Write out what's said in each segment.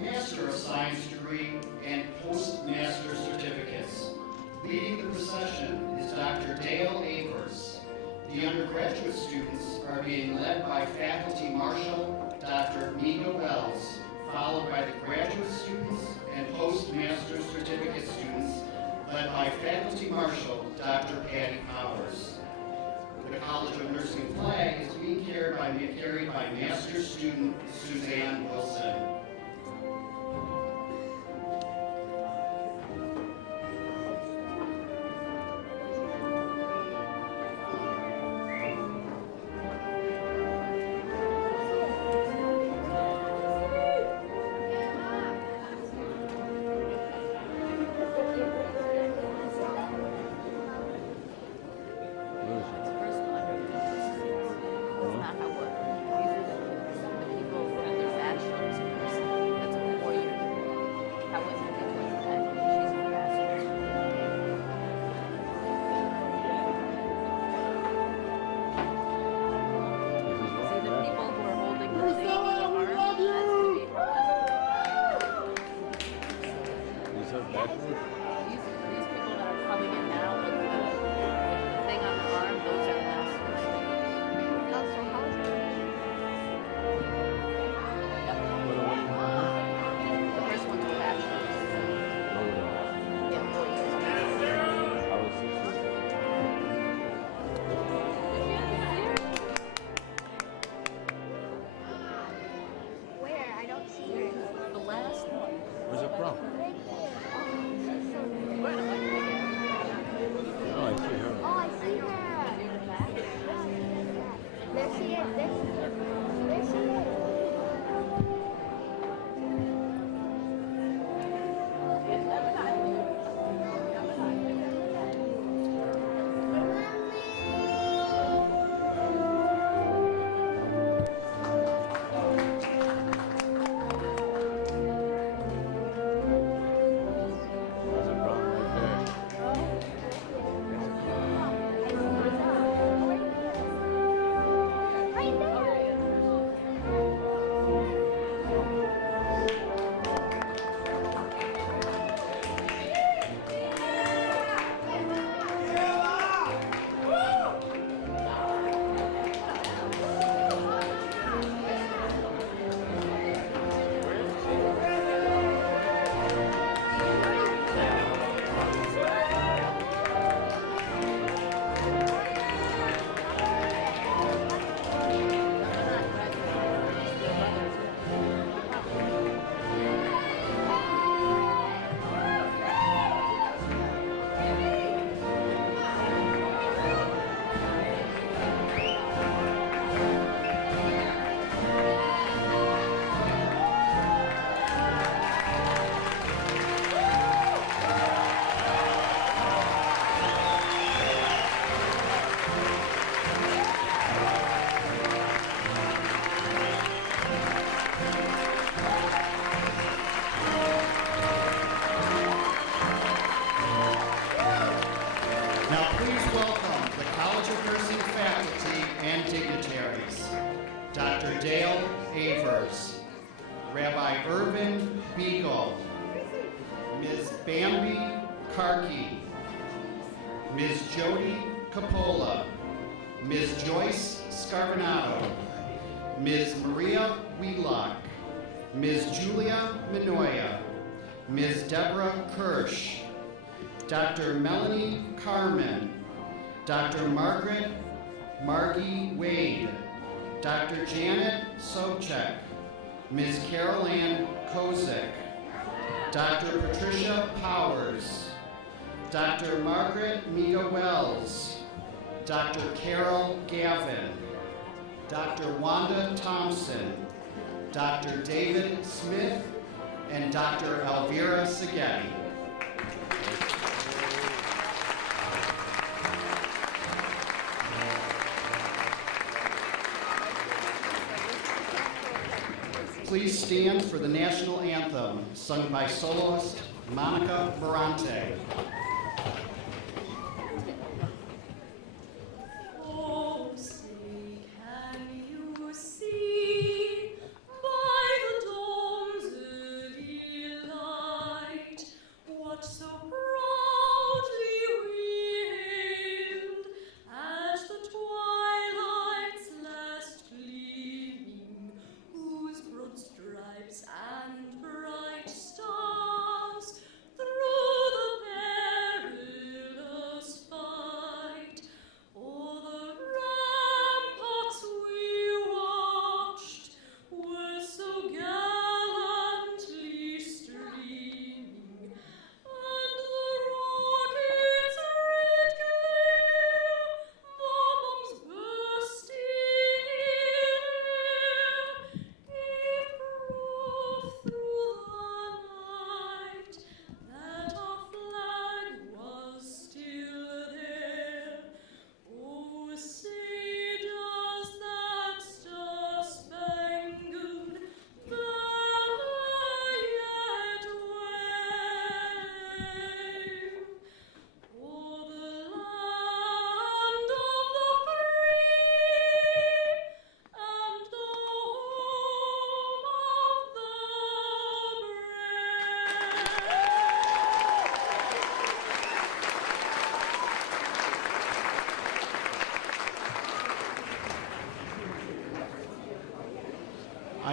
Master of Science degree, and postmaster certificates. Leading the procession is Dr. Dale Avers. The undergraduate students are being led by Faculty Marshal Dr. Mika Wells, followed by the graduate students and postmaster certificate students led by Faculty Marshal Dr. Patty Powers. The College of Nursing flag is being carried by Master Student Suzanne Wilson. Dr. Melanie Carmen, Dr. Margaret Margie Wade, Dr. Janet Sobchak, Ms. Carol Ann Kozik, Dr. Patricia Powers, Dr. Margaret Mia Wells, Dr. Carol Gavin, Dr. Wanda Thompson, Dr. David Smith, and Dr. Elvira Seghetti. Please stand for the national anthem sung by soloist Monica Morante. Can you see by the dawn's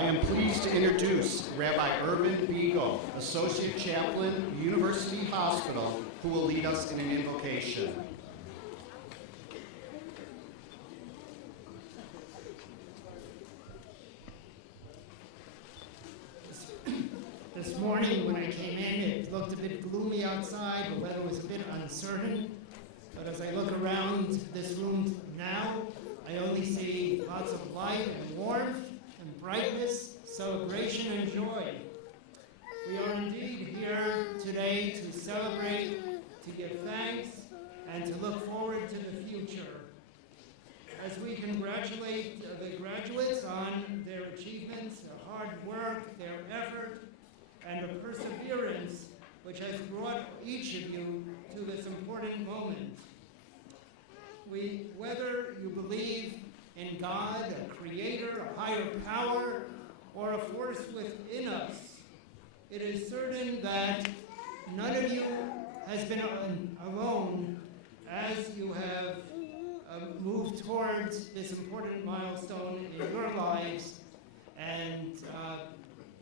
am pleased to introduce Rabbi Irvin Beagle, Associate Chaplain, University Hospital, who will lead us in an invocation. This morning when I came in, it looked a bit gloomy outside. The weather was a bit uncertain. But as I look around this room now, I only see lots of light and warmth and brightness, celebration and joy. We are indeed here today to celebrate, to give thanks, and to look forward to the future. As we congratulate the graduates on their achievements, their hard work, their effort, and the perseverance which has brought each of you to this important moment. Whether you believe in God, a creator, a higher power, or a force within us, it is certain that none of you has been alone as you have moved towards this important milestone in your lives and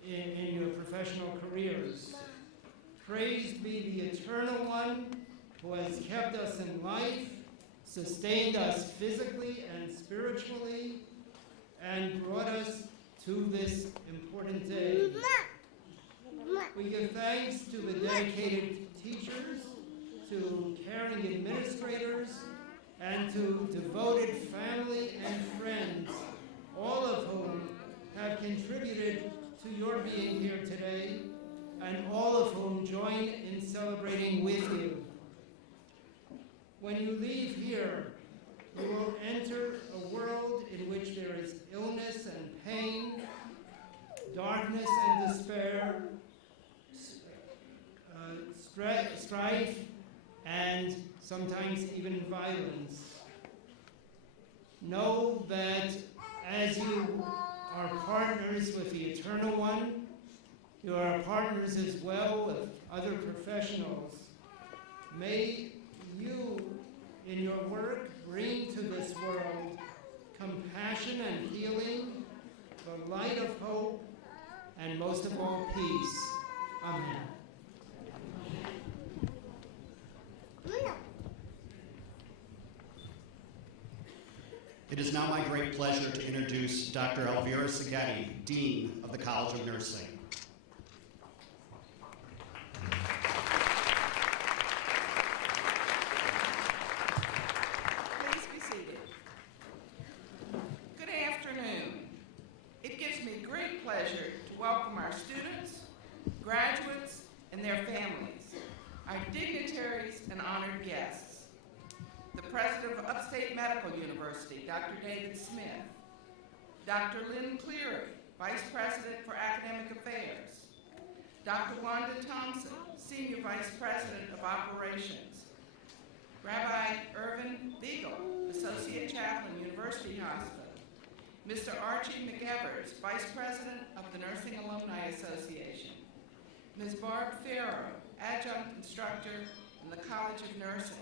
in your professional careers. Praised be the Eternal One who has kept us in life, sustained us physically and spiritually, and brought us to this important day. We give thanks to the dedicated teachers, to caring administrators, and to devoted family and friends, all of whom have contributed to your being here today, and all of whom join in celebrating with you. When you leave here, you will enter a world in which there is illness and pain, darkness and despair, strife, and sometimes even violence. Know that as you are partners with the Eternal One, you are partners as well with other professionals. May you, in your work, bring to this world compassion and healing, the light of hope, and most of all, peace. Amen. It is now my great pleasure to introduce Dr. Elvira Seghetti, Dean of the College of Nursing. Please be seated. Good afternoon. It gives me great pleasure to welcome our students, graduates, and their families, our dignitaries and honored guests, the President of Upstate Medical University, Dr. David Smith, Dr. Lynn Cleary, Vice President for Academic Affairs, Dr. Wanda Thompson, Senior Vice President of Operations, Rabbi Irvin Beagle, Associate Chaplain, University Hospital, Mr. Archie McEvers, Vice President of the Nursing Alumni Association, Ms. Barb Farrow, Adjunct Instructor in the College of Nursing.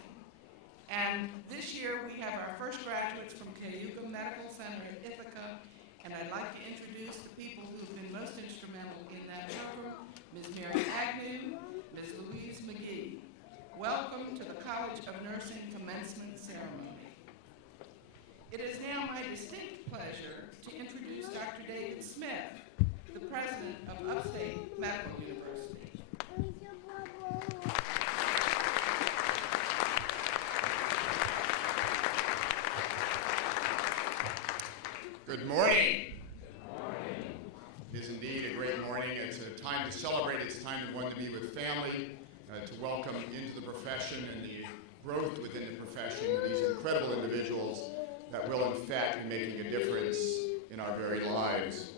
And this year we have our first graduates from Cayuga Medical Center in Ithaca, and I'd like to introduce the people who have been most instrumental in that program, Ms. Mary Agnew, Ms. Louise McGee. Welcome to the College of Nursing Commencement Ceremony. It is now my distinct pleasure to introduce Dr. David Smith, the President of Upstate Medical University. Good morning. Good morning. It is indeed a great morning. It's a time to celebrate. It's a time to be with family, to welcome into the profession and the growth within the profession these incredible individuals that will in fact be making a difference in our very lives.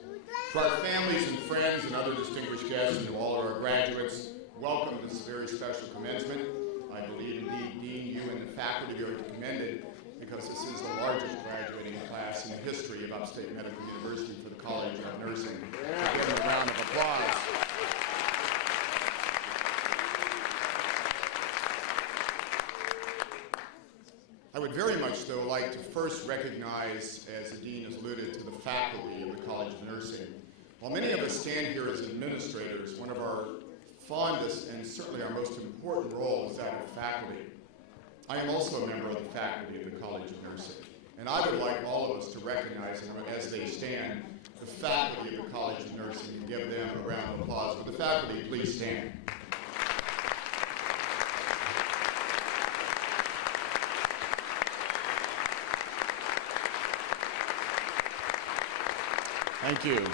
To our families and friends and other distinguished guests and to all of our graduates, welcome to this very special commencement. I believe indeed, Dean, you and the faculty are commended because this is the largest graduating class in the history of Upstate Medical University for the College of Nursing. Give them a round of applause. I would very much, though, like to first recognize, as the Dean has alluded to, the faculty of the College of Nursing, While many of us stand here as administrators, one of our fondest and certainly our most important role is that of faculty. I am also a member of the faculty of the College of Nursing, and I would like all of us to recognize them as they stand, the faculty of the College of Nursing, and give them a round of applause. Would the faculty please stand? Thank you.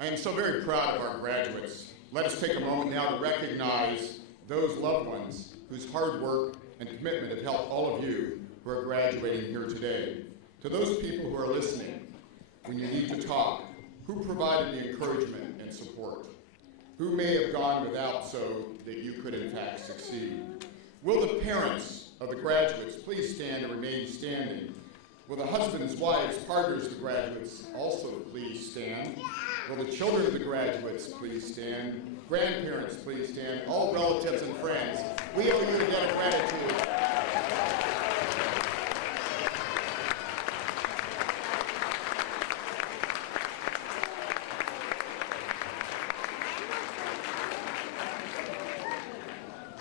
I am so very proud of our graduates. Let us take a moment now to recognize those loved ones whose hard work and commitment have helped all of you who are graduating here today. To those people who are listening, when you need to talk, who provided the encouragement and support? Who may have gone without so that you could in fact succeed? Will the parents of the graduates please stand and remain standing? Will the husbands, wives, partners of the graduates also please stand? Will the children of the graduates please stand? Grandparents please stand? All relatives and friends, we owe you a debt of gratitude.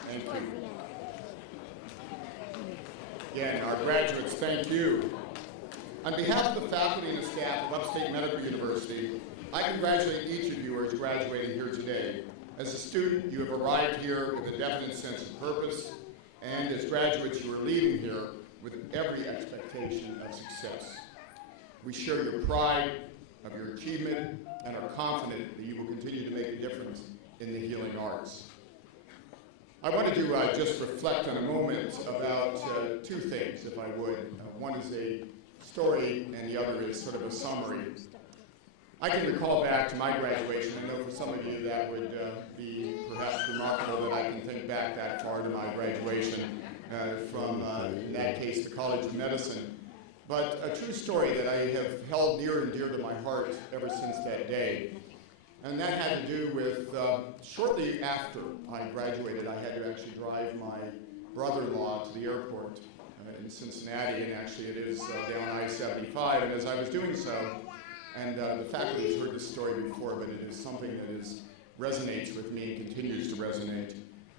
Thank you. Again, our graduates, thank you. On behalf of the faculty and the staff of Upstate Medical University, I congratulate each of you who is graduating here today. As a student, you have arrived here with a definite sense of purpose, and as graduates, you are leaving here with every expectation of success. We share your pride of your achievement and are confident that you will continue to make a difference in the healing arts. I wanted to just reflect on a moment about two things, if I would. One is a story, and the other is sort of a summary. I can recall back to my graduation. I know for some of you that would be perhaps remarkable that I can think back that far to my graduation from, in that case, the College of Medicine. But a true story that I have held near and dear to my heart ever since that day. And that had to do with, shortly after I graduated, I had to actually drive my brother-in-law to the airport in Cincinnati, and actually it is down I-75, and as I was doing so, and the faculty has heard this story before, but it is something that resonates with me and continues to resonate.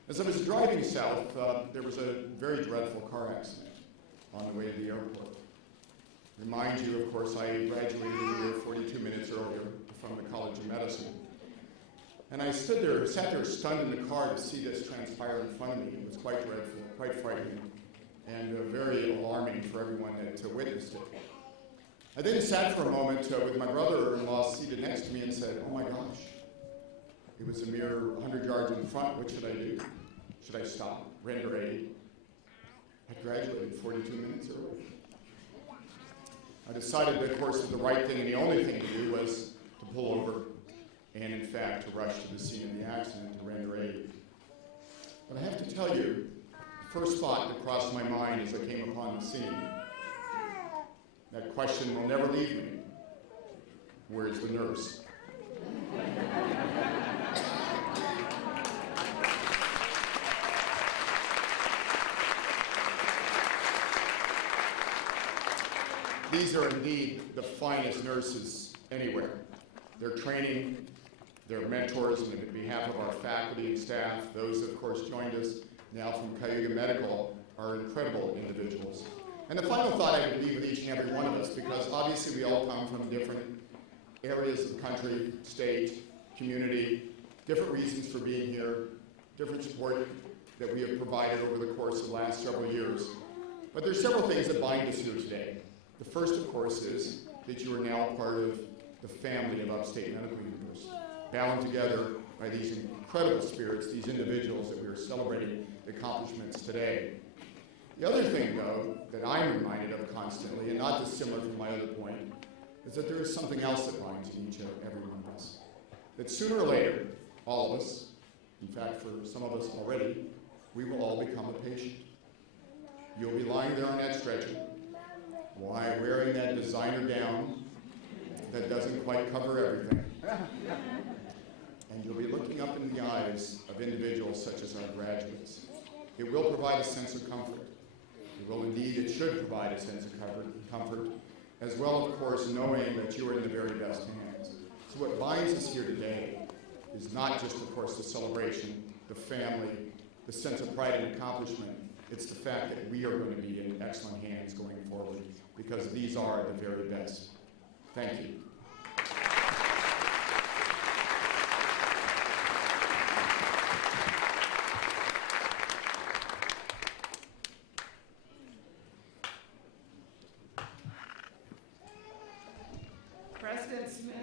As I was driving south, there was a very dreadful car accident on the way to the airport. Remind you, of course, I graduated a year 42 minutes earlier from the College of Medicine. And I sat there stunned in the car to see this transpire in front of me. It was quite dreadful, quite frightening, and very alarming for everyone that witnessed it. I then sat for a moment with my brother-in-law seated next to me and said, oh my gosh, it was a mere 100 yards in front. What should I do? Should I stop, render aid? I graduated 42 minutes early. I decided that, of course, that the right thing and the only thing to do was to pull over and, in fact, to rush to the scene of the accident to render aid. But I have to tell you, the first thought that crossed my mind as I came upon the scene, that question will never leave me. Where's the nurse? These are indeed the finest nurses anywhere. Their training, their mentors, and on behalf of our faculty and staff, those that of course joined us now from Cayuga Medical, are incredible individuals. And the final thought I would leave with each and every one of us, because obviously we all come from different areas of the country, state, community, different reasons for being here, different support that we have provided over the course of the last several years. But there's several things that bind us here today. The first, of course, is that you are now part of the family of Upstate Medical University, bound together by these incredible spirits, these individuals that we are celebrating the accomplishments today. The other thing, though, that I'm reminded of constantly, and not dissimilar from my other point, is that there is something else that binds each and every one of us. That sooner or later, all of us, in fact, for some of us already, we will all become a patient. You'll be lying there on that stretcher, why, wearing that designer gown that doesn't quite cover everything. And you'll be looking up in the eyes of individuals such as our graduates. It will provide a sense of comfort. It will indeed, it should provide a sense of comfort as well, of course, knowing that you are in the very best hands. So what binds us here today is not just, of course, the celebration, the family, the sense of pride and accomplishment. It's the fact that we are going to be in excellent hands going forward, because these are the very best. Thank you. President Smith,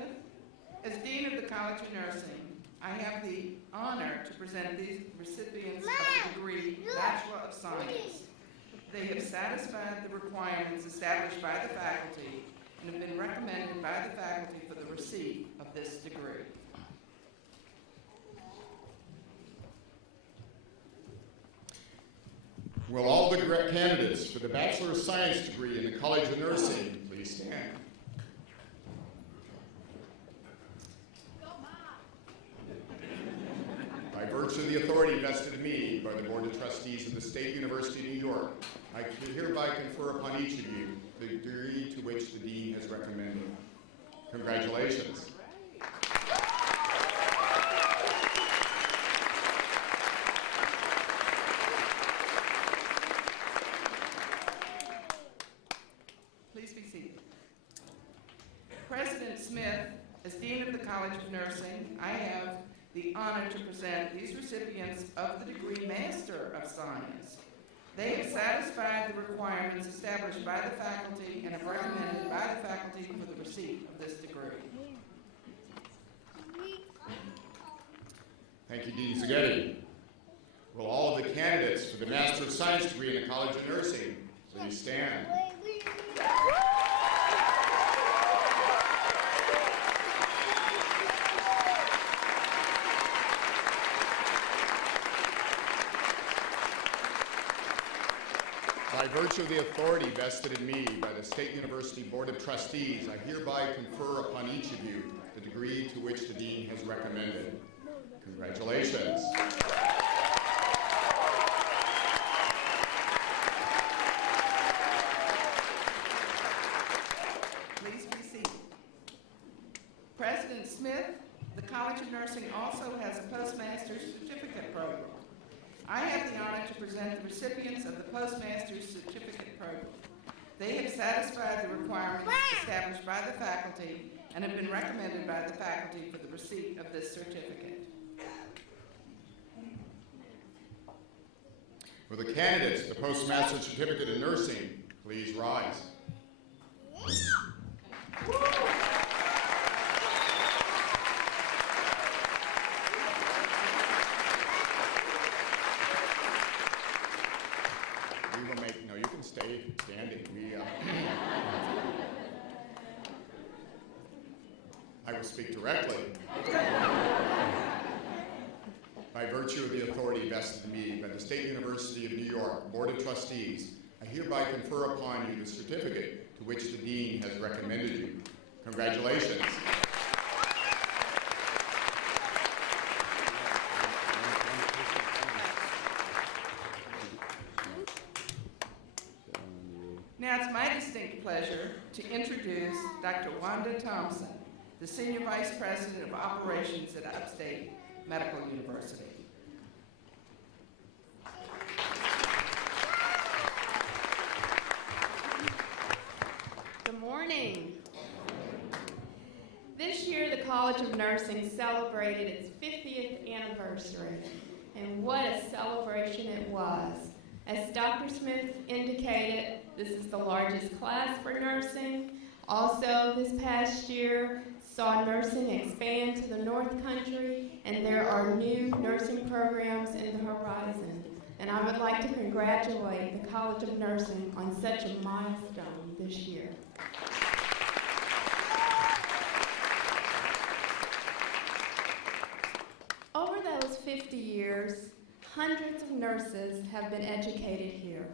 as Dean of the College of Nursing, I have the honor to present these recipients of the degree Bachelor of Science. They have satisfied the requirements established by the faculty and have been recommended by the faculty for the receipt of this degree. Will all the candidates for the Bachelor of Science degree in the College of Nursing please stand? By virtue of the authority vested in me by the Board of Trustees of the State University of New York, I hereby confer upon each of you the degree to which the Dean has recommended. Congratulations. Please be seated. President Smith, as Dean of the College of Nursing, I have the honor to present these recipients of the degree Master of Science. They have satisfied the requirements established by the faculty and have recommended by the faculty for the receipt of this degree. Thank you, Dean Zaghetti. Will all of the candidates for the Master of Science degree in the College of Nursing please stand? By virtue of the authority vested in me by the State University Board of Trustees, I hereby confer upon each of you the degree to which the Dean has recommended. Congratulations. Please be seated. President Smith, the College of Nursing also has a Postmaster's Certificate program. I have the honor to present the recipients of the Postmaster's Certificate program. They have satisfied the requirements established by the faculty and have been recommended by the faculty for the receipt of this certificate. For the candidates for the Postmaster's Certificate in Nursing, please rise. Stay standing. I will speak directly. By virtue of the authority vested in me by the State University of New York Board of Trustees, I hereby confer upon you the certificate to which the Dean has recommended you. Congratulations. Now it's my distinct pleasure to introduce Dr. Wanda Thompson, the Senior Vice President of Operations at Upstate Medical University. Good morning. This year, the College of Nursing celebrated its 50th anniversary, and what a celebration it was. As Dr. Smith indicated, this is the largest class for nursing. Also, this past year saw nursing expand to the North Country, and there are new nursing programs in the horizon. And I would like to congratulate the College of Nursing on such a milestone this year. Over those 50 years, hundreds of nurses have been educated here,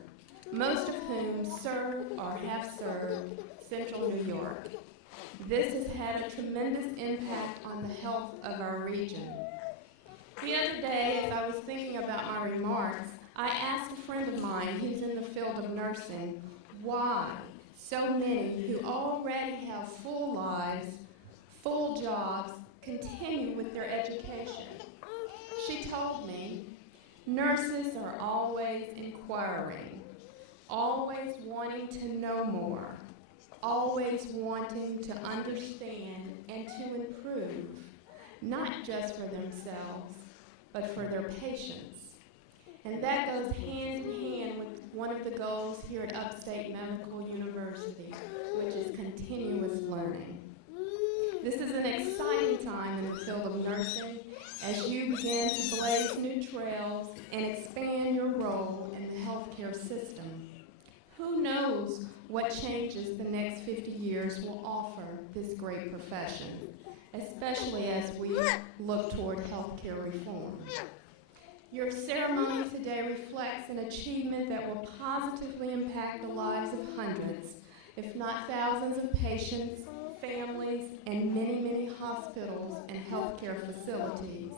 most of whom serve or have served Central New York. This has had a tremendous impact on the health of our region. The other day, as I was thinking about my remarks, I asked a friend of mine who's in the field of nursing why So many who already have full lives, full jobs, continue with their education. She told me, nurses are always inquiring, always wanting to know more, always wanting to understand and to improve, not just for themselves, but for their patients. And that goes hand in hand with one of the goals here at Upstate Medical University, which is continuous learning. This is an exciting time in the field of nursing as you begin to blaze new trails and expand your role in the healthcare system. Who knows what changes the next 50 years will offer this great profession, especially as we look toward healthcare reform. Your ceremony today reflects an achievement that will positively impact the lives of hundreds, if not thousands of patients, families, and many, many hospitals and healthcare facilities.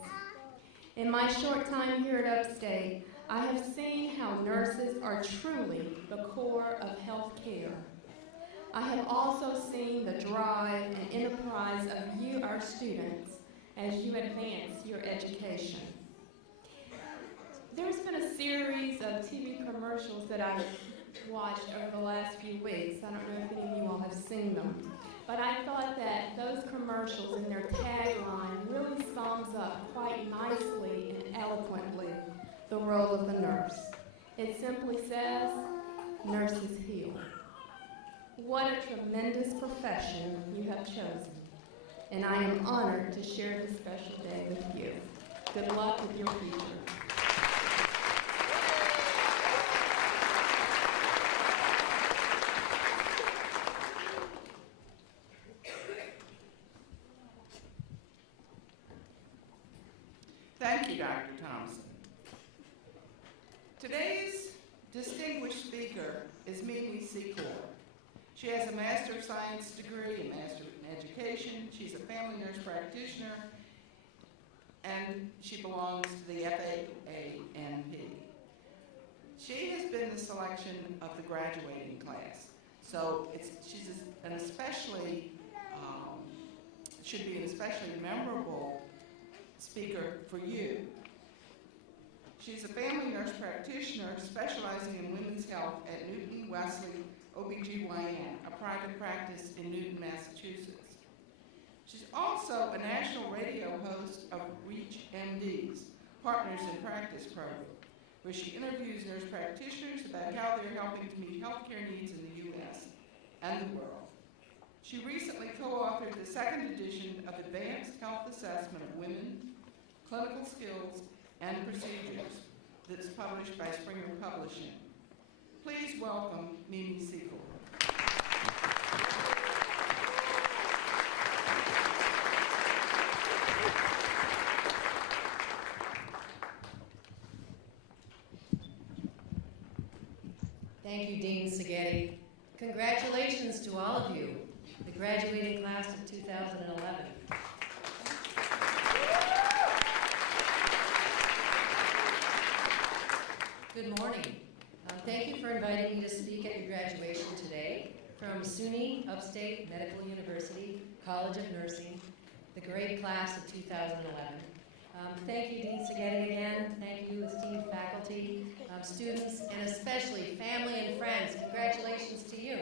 In my short time here at Upstate, I have seen how nurses are truly the core of healthcare. I have also seen the drive and enterprise of you, our students, as you advance your education. There's been a series of TV commercials that I've watched over the last few weeks. I don't know if any of you all have seen them. But I thought that those commercials and their tagline really sums up quite nicely and eloquently the role of the nurse. It simply says, nurses heal. What a tremendous profession you have chosen. And I am honored to share this special day with you. Good luck with your future. Thank you, Dr. Thompson. Today's distinguished speaker is Mimi Secor. She has a Master of Science degree, a Master in Education. She's a family nurse practitioner, and she belongs to the FAANP. She has been the selection of the graduating class, so she's an especially, should be an especially memorable speaker for you. She's a family nurse practitioner specializing in women's health at Newton Wesley OBGYN, a private practice in Newton, Massachusetts. She's also a national radio host of Reach MD's Partners in Practice program, where she interviews nurse practitioners about how they're helping to meet healthcare needs in the U.S. and the world. She recently co-authored the second edition of Advanced Health Assessment of Women, Clinical Skills, and Procedures that's published by Springer Publishing. Please welcome Mimi Secor. Thank you, Dean Seghetti. Congratulations to all of you, the graduating class of 2011. Good morning. Thank you for inviting me to speak at your graduation today from SUNY Upstate Medical University College of Nursing, the great class of 2011. Thank you, Dean Seghetti, again. Thank you, esteemed faculty, students, and especially family and friends. Congratulations to you.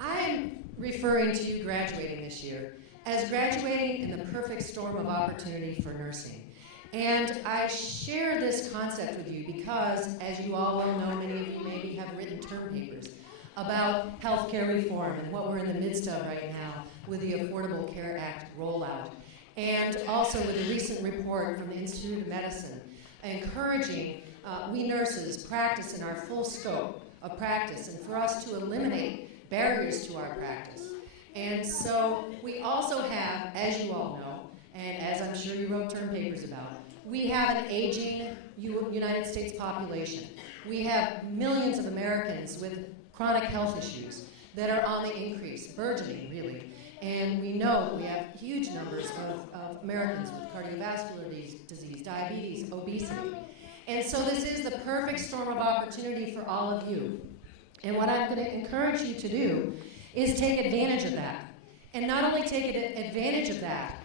I'm referring to you graduating this year as graduating in the perfect storm of opportunity for nursing. And I share this concept with you because, as you all well know, many of you maybe have written term papers about healthcare reform and what we're in the midst of right now with the Affordable Care Act rollout. And also with a recent report from the Institute of Medicine encouraging we nurses practice in our full scope of practice and for us to eliminate barriers to our practice. And so we also have, as you all know, and as I'm sure you wrote term papers about, we have an aging United States population. We have millions of Americans with chronic health issues that are on the increase, burgeoning really. And we know that we have huge numbers of Americans with cardiovascular disease, diabetes, obesity. And so this is the perfect storm of opportunity for all of you. And what I'm going to encourage you to do is take advantage of that. And not only take advantage of that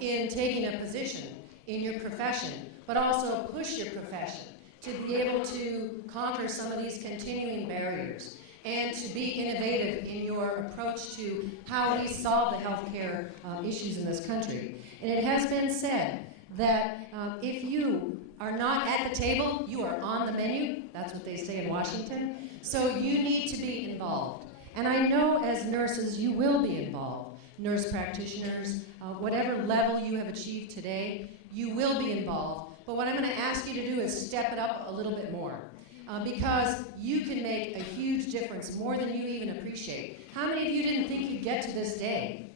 in taking a position in your profession, but also push your profession to be able to conquer some of these continuing barriers and to be innovative in your approach to how we solve the healthcare issues in this country. And it has been said that if you are not at the table, you are on the menu. That's what they say in Washington. So you need to be involved. And I know as nurses you will be involved. Nurse practitioners, whatever level you have achieved today, you will be involved. But what I'm going to ask you to do is step it up a little bit more. Because you can make a huge difference, more than you even appreciate. How many of you didn't think you'd get to this day?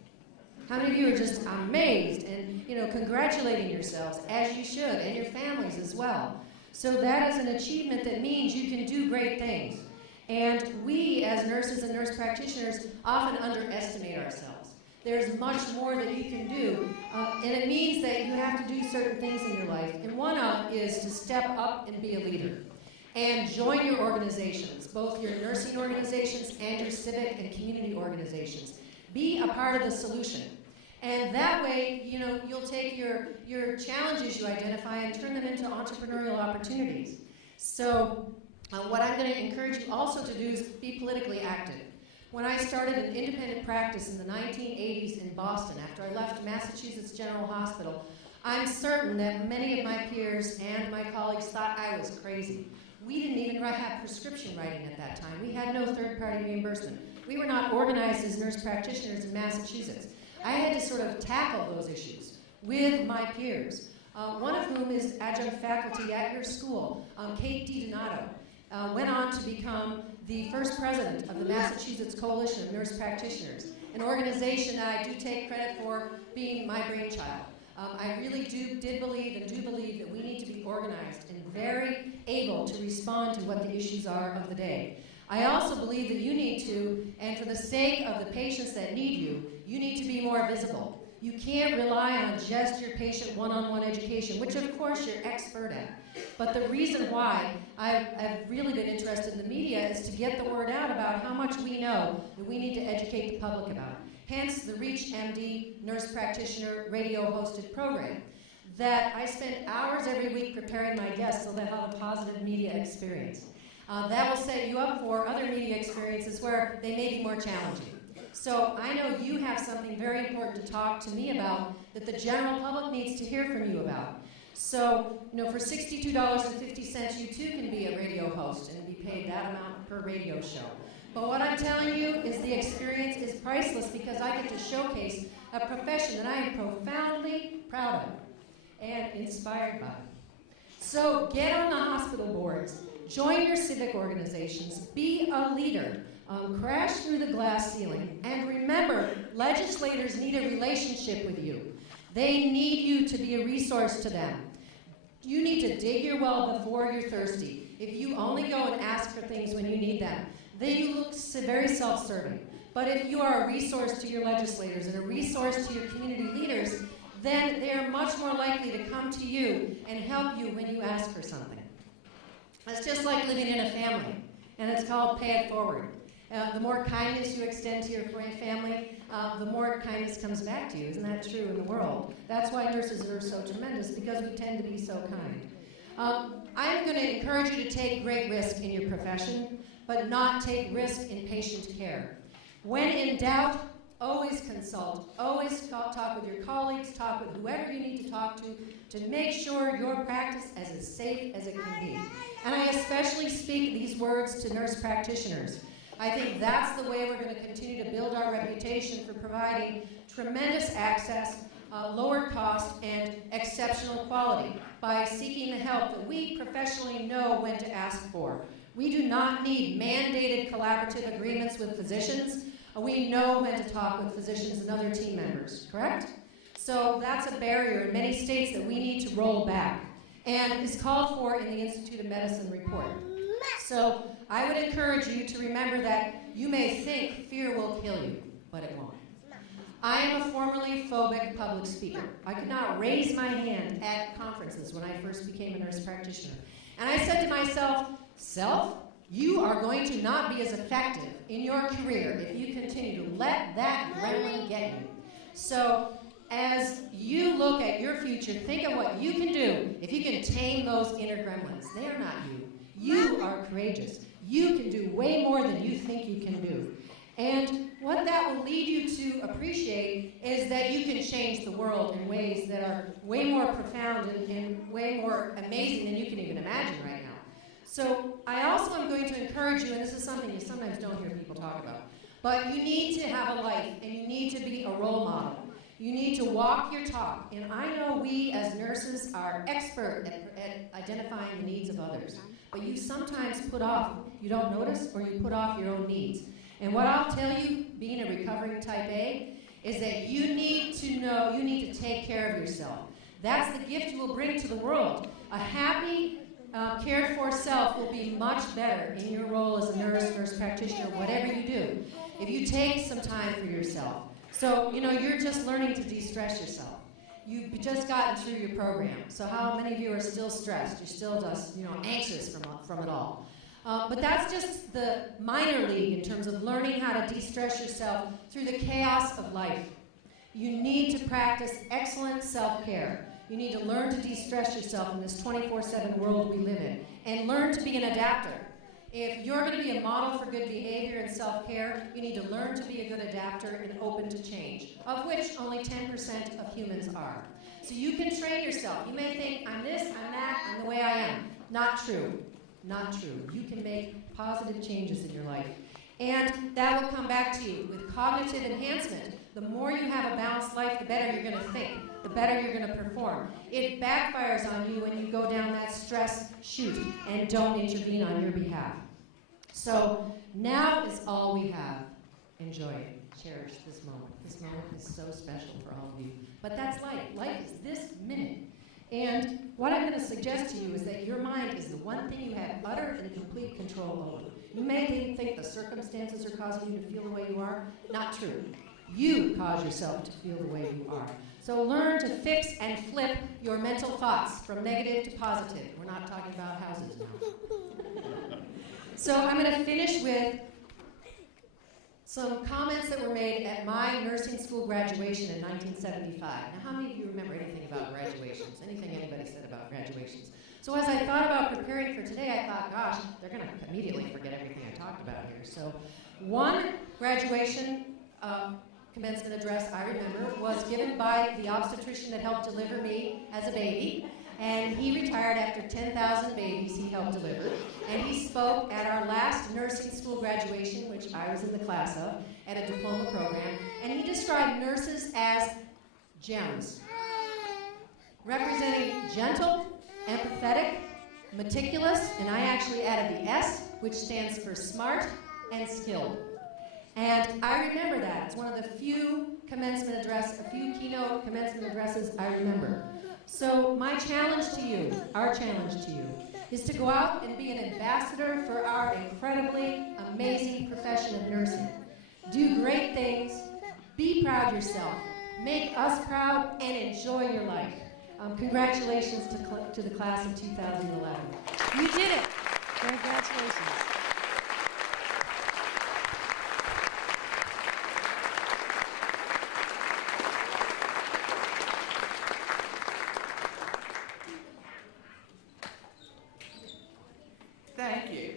How many of you are just amazed and congratulating yourselves, as you should, and your families as well? So that is an achievement that means you can do great things. And we, as nurses and nurse practitioners, often underestimate ourselves. There's much more that you can do, and it means that you have to do certain things in your life. And one is to step up and be a leader. And join your organizations, both your nursing organizations and your civic and community organizations. Be a part of the solution. And that way, you'll take your challenges you identify and turn them into entrepreneurial opportunities. So what I'm going to encourage you also to do is be politically active. When I started an independent practice in the 1980s in Boston, after I left Massachusetts General Hospital, I'm certain that many of my peers and my colleagues thought I was crazy. We didn't even have prescription writing at that time. We had no third-party reimbursement. We were not organized as nurse practitioners in Massachusetts. I had to sort of tackle those issues with my peers, one of whom is adjunct faculty at your school, Kate DiDonato, went on to become the first president of the Massachusetts Coalition of Nurse Practitioners, an organization that I do take credit for being my brainchild. I really did believe and do believe that we need to be organized and very able to respond to what the issues are of the day. I also believe that you need to, and for the sake of the patients that need you, you need to be more visible. You can't rely on just your patient one-on-one education, which of course you're expert at. But the reason why I've really been interested in the media is to get the word out about how much we know that we need to educate the public about. Hence the ReachMD Nurse Practitioner radio-hosted program that I spend hours every week preparing my guests so they'll have a positive media experience. That will set you up for other media experiences where they may be more challenging. So I know you have something very important to talk to me about that the general public needs to hear from you about. So, for $62.50, you too can be a radio host and be paid that amount per radio show. But what I'm telling you is the experience is priceless because I get to showcase a profession that I am profoundly proud of and inspired by. So get on the hospital boards, join your civic organizations, be a leader, crash through the glass ceiling, and remember, legislators need a relationship with you. They need you to be a resource to them. You need to dig your well before you're thirsty. If you only go and ask for things when you need them, then you look very self-serving. But if you are a resource to your legislators and a resource to your community leaders, then they are much more likely to come to you and help you when you ask for something. It's just like living in a family, and it's called pay it forward. The more kindness you extend to your family, the more kindness comes back to you. Isn't that true in the world? That's why nurses are so tremendous, because we tend to be so kind. I'm going to encourage you to take great risk in your profession, but not take risk in patient care. When in doubt, always consult. Always talk with your colleagues, talk with whoever you need to talk to make sure your practice is as safe as it can be. And I especially speak these words to nurse practitioners. I think that's the way we're going to continue to build our reputation for providing tremendous access, lower cost, and exceptional quality by seeking the help that we professionally know when to ask for. We do not need mandated collaborative agreements with physicians. We know when to talk with physicians and other team members, correct? So that's a barrier in many states that we need to roll back and is called for in the Institute of Medicine report. So I would encourage you to remember that you may think fear will kill you, but it won't. I am a formerly phobic public speaker. I could not raise my hand at conferences when I first became a nurse practitioner. And I said to myself, self, you are going to not be as effective in your career if you continue to let that gremlin get you. So as you look at your future, think of what you can do if you can tame those inner gremlins. They are not you. You are courageous. You can do way more than you think you can do. And what that will lead you to appreciate is that you can change the world in ways that are way more profound and way more amazing than you can even imagine right now. So I also am going to encourage you, and this is something you sometimes don't hear people talk about, but you need to have a life and you need to be a role model. You need to walk your talk. And I know we as nurses are expert at identifying the needs of others, but you sometimes put off, you don't notice, or you put off your own needs. And what I'll tell you, being a recovering type A, is that you need to know, you need to take care of yourself. That's the gift you will bring to the world. A happy, cared for self will be much better in your role as a nurse practitioner, whatever you do, if you take some time for yourself. So, you're just learning to de-stress yourself. You've just gotten through your program. So how many of you are still stressed? You're still just, anxious from it all. But that's just the minor league in terms of learning how to de-stress yourself through the chaos of life. You need to practice excellent self-care. You need to learn to de-stress yourself in this 24/7 world we live in, and learn to be an adapter. If you're going to be a model for good behavior and self-care, you need to learn to be a good adapter and open to change, of which only 10% of humans are. So you can train yourself. You may think, I'm this, I'm that, I'm the way I am. Not true. Not true. You can make positive changes in your life. And that will come back to you with cognitive enhancement. The more you have a balanced life, the better you're going to think, the better you're going to perform. It backfires on you when you go down that stress chute and don't intervene on your behalf. So now is all we have. Enjoy it. Cherish this moment. This moment is so special for all of you. But that's life. Life is this minute. And what I'm going to suggest to you is that your mind is the one thing you have utter and complete control over. You may think the circumstances are causing you to feel the way you are. Not true. You cause yourself to feel the way you are. So learn to fix and flip your mental thoughts from negative to positive. We're not talking about houses now. So I'm going to finish with some comments that were made at my nursing school graduation in 1975. Now, how many of you remember anything about graduations? Anything anybody said about graduations? So as I thought about preparing for today, I thought, gosh, they're going to immediately forget everything I talked about here. So one graduation commencement address I remember was given by the obstetrician that helped deliver me as a baby. And he retired after 10,000 babies he helped deliver. And he spoke at our last nursing school graduation, which I was in the class of, at a diploma program. And he described nurses as gems, representing gentle, empathetic, meticulous, and I actually added the S, which stands for smart and skilled. And I remember that. It's one of the few commencement addresses, a few keynote commencement addresses I remember. So my challenge to you, our challenge to you, is to go out and be an ambassador for our incredibly amazing profession of nursing. Do great things, be proud yourself, make us proud, and enjoy your life. Congratulations to the class of 2011. You did it. Congratulations. Thank you.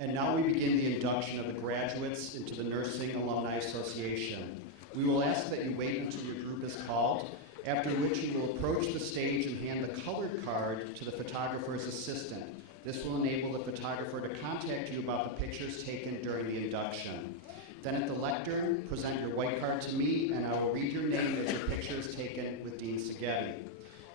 And now we begin the induction of the graduates into the Nursing Alumni Association. We will ask that you wait until your group is called, after which you will approach the stage and hand the colored card to the photographer's assistant. This will enable the photographer to contact you about the pictures taken during the induction. Then at the lectern, present your white card to me, and I will read your name as your picture is taken with Dean Seghetti.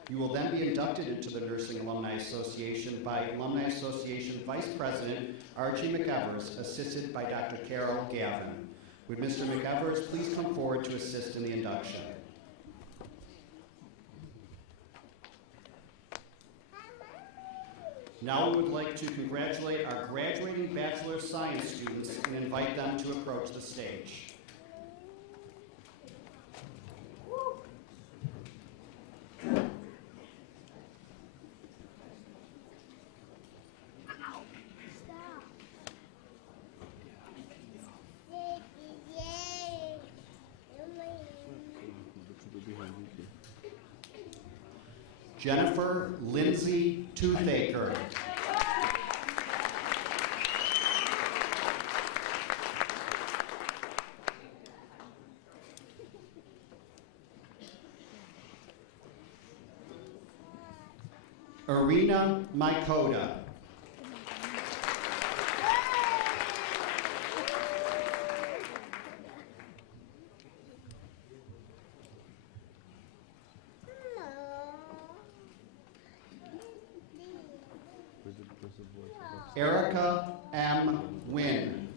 You will then be inducted into the Nursing Alumni Association by Alumni Association Vice President Archie McEvers, assisted by Dr. Carol Gavin. Would Mr. McEvers please come forward to assist in the induction? Now we would like to congratulate our graduating Bachelor of Science students and invite them to approach the stage. Jennifer Lindsay Toothaker. Arena Mykoda. Erica M. Wynn.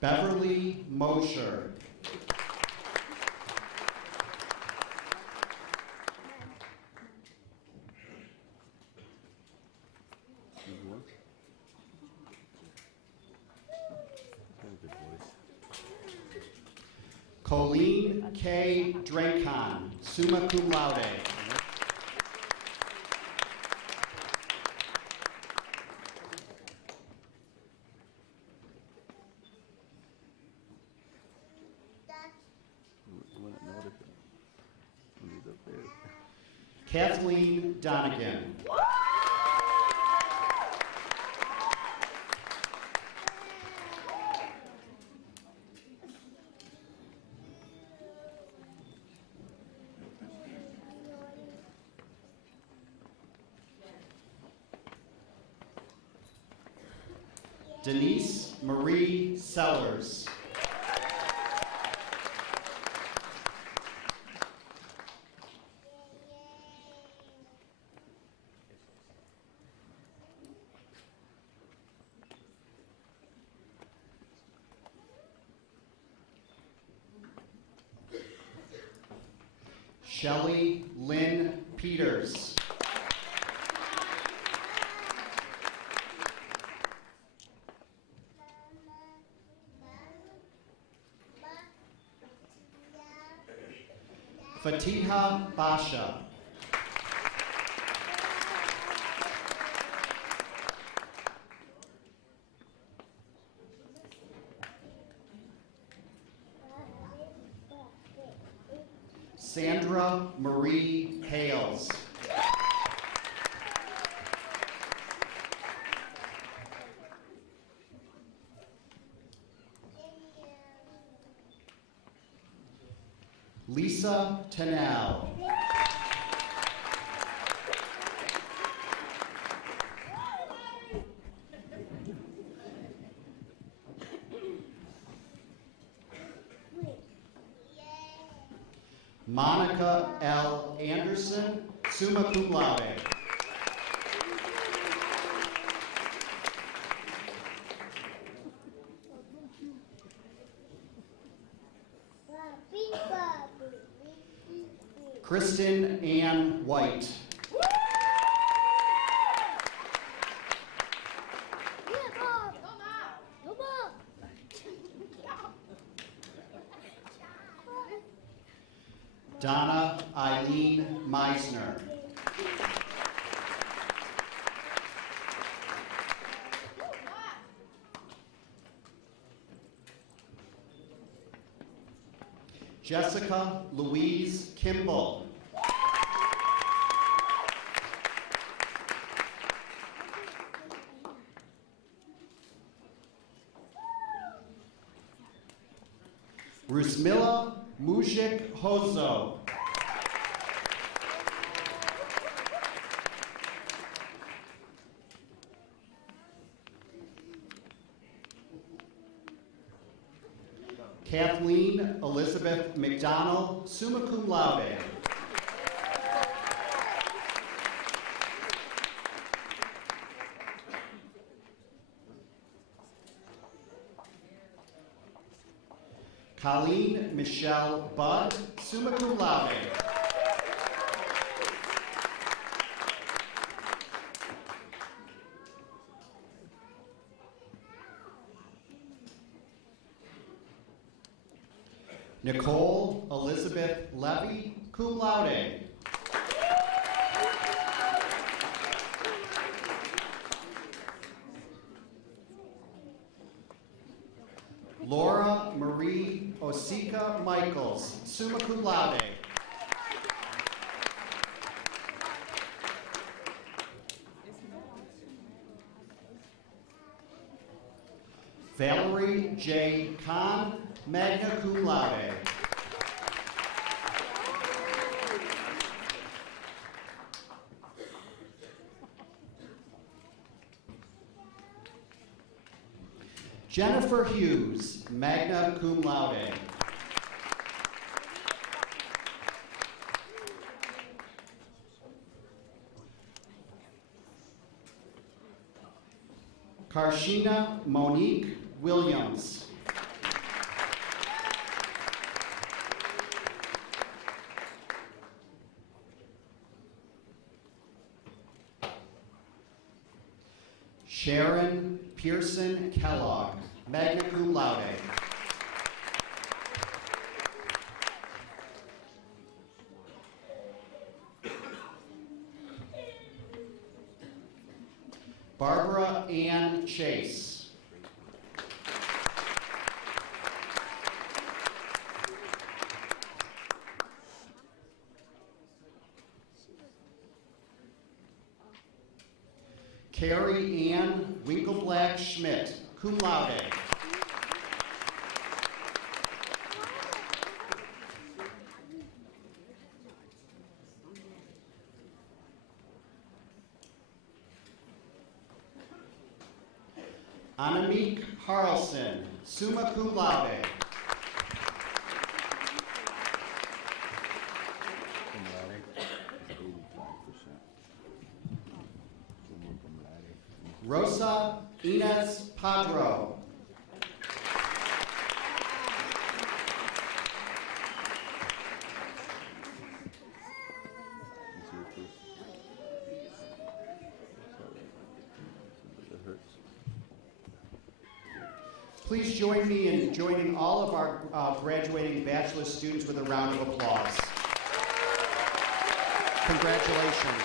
Beverly Mosher. Colleen K. Drancon, summa cum laude. Kathleen Donegan. Denise Marie Sellers. Shelley Lynn Peters. Fatiha Basha. Sandra Marie Hales. Lisa Tanal. Monica L. Anderson, summa cum laude. Kristen Ann White. Donna Eileen Meisner. Jessica Louise Kimball. Rusmila Mujik Hozo. Kathleen Elizabeth McDonald, summa cum laude. Colleen Michelle Budd, summa cum laude. Nicole Elizabeth Levy, cum laude. Laura Marie Osika Michaels, summa cum laude. Valerie J. Kahn, magna cum laude. Jennifer Hughes, magna cum laude. Karshina Monique Williams. Sharon Pearson Kellogg, magna cum laude. Barbara Ann Chase. Carrie Ann Winkleblack Schmidt, cum laude. Annemiek Harlson, summa cum laude. Rosa Inez Padro. Please join me in joining all of our graduating bachelor students with a round of applause. Congratulations.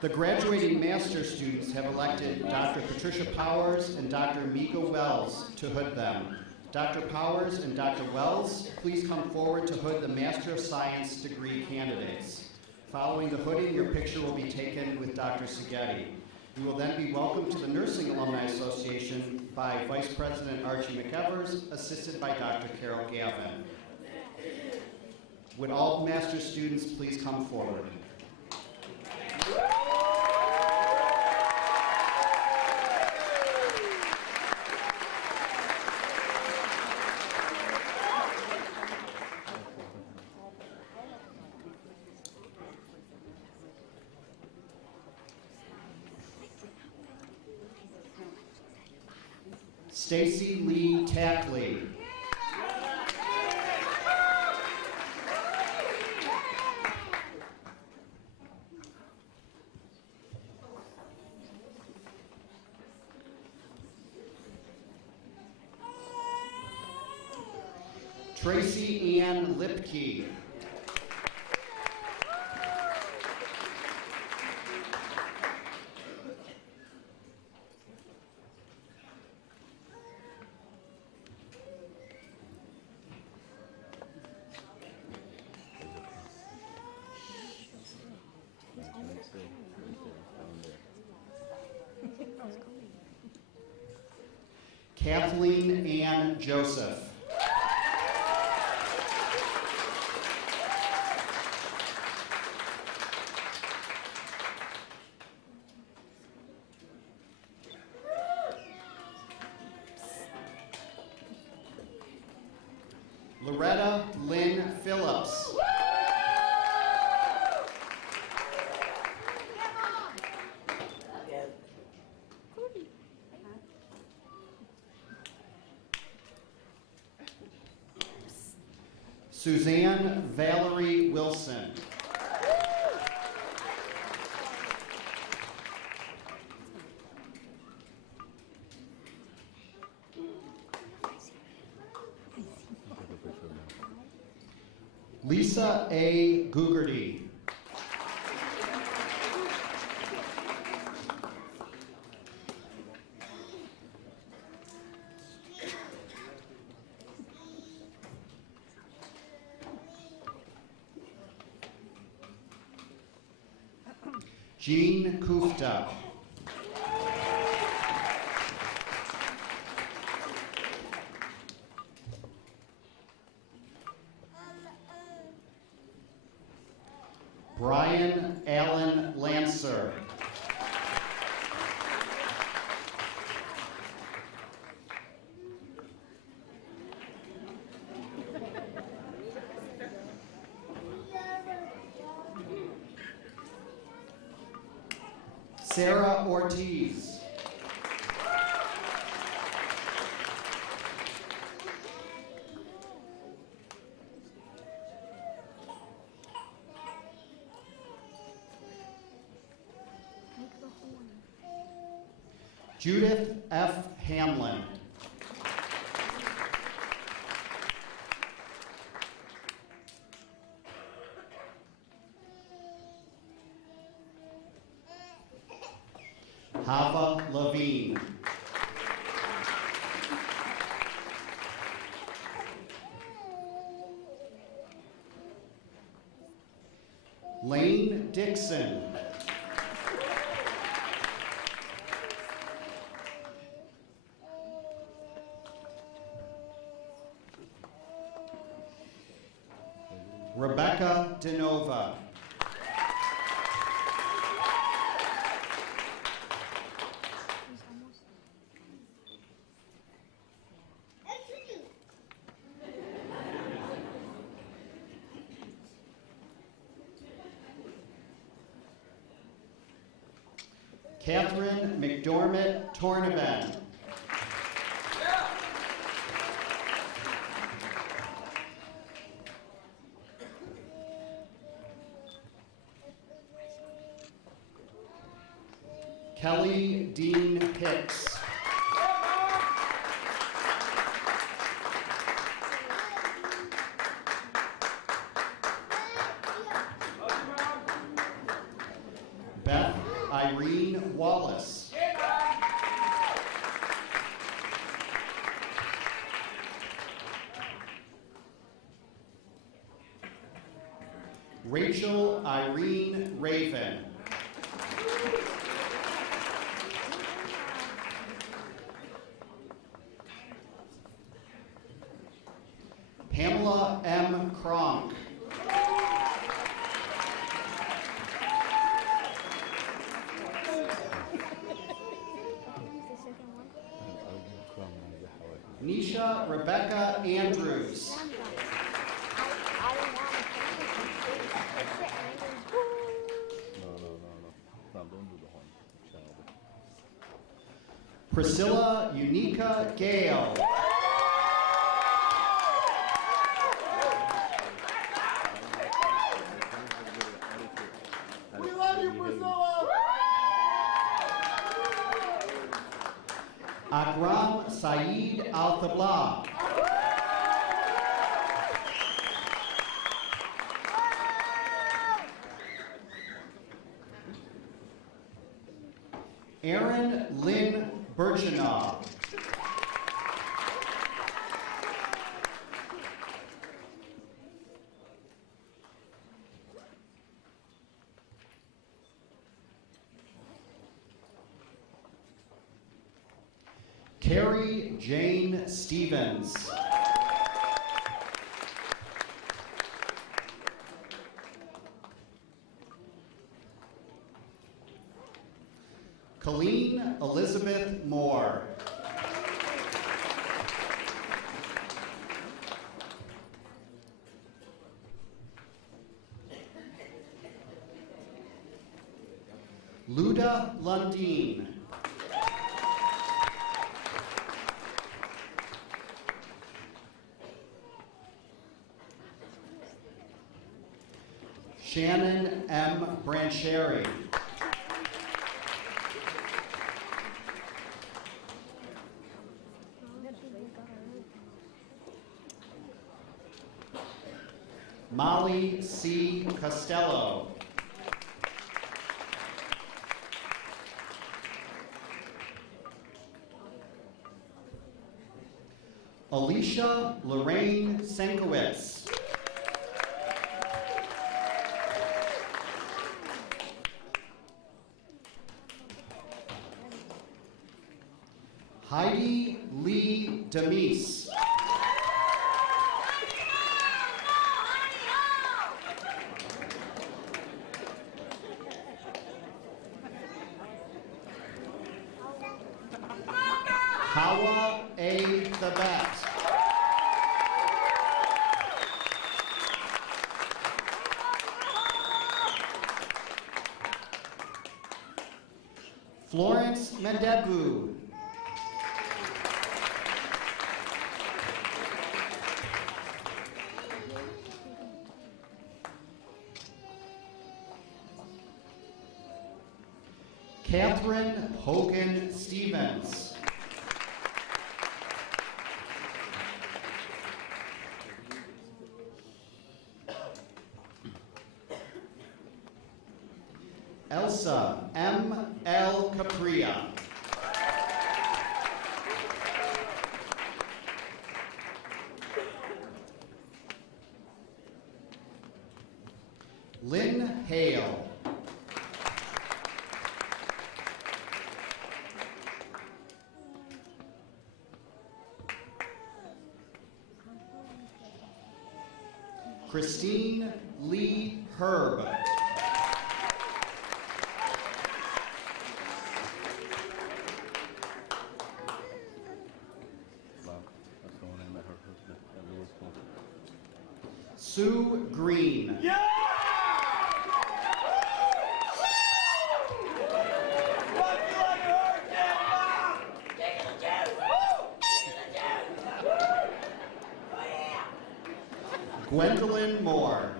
The graduating master's students have elected Dr. Patricia Powers and Dr. Mika Wells to hood them. Dr. Powers and Dr. Wells, please come forward to hood the Master of Science degree candidates. Following the hooding, your picture will be taken with Dr. Seghetti. You will then be welcomed to the Nursing Alumni Association by Vice President Archie McEvers, assisted by Dr. Carol Gavin. Would all master's students please come forward? Stacy Lee Tapley. Tracy Ann Lipke. Kathleen Ann Joseph. Loretta Lynn Phillips. Suzanne Valerie Wilson. Lisa A. Gugerty. Jean Kufta. Brian Allen Lancer. Sarah Ortiz. Judith F. Hamlin. Hava Levine. Lane Dixon. Rebecca DeNova. Catherine McDormand Tornaben. Kelly Dean Hicks. Beth Irene Wallace. Rachel Irene Raven. Pamela M. Kronk. Nisha Rebecca Andrews. Priscilla Unica Gale. We love you, Priscilla! Akram Saeed Al-Tabla. Erin Lynn Birchenow. Carrie Jane Stevens. Colleen Elizabeth Moore. Luda Lundeen. Shannon M. Brancheri. Molly C. Costello. Alicia Lorraine Senkowitz. Heidi Lee Demise. Hawa A. Thabet. Florence Mendebu. Catherine Hogan Stevens. Elsa M. L. Capria. Lynn Hale. Christine Lee Herb. Sue Green. Yeah! Gwendolyn Moore.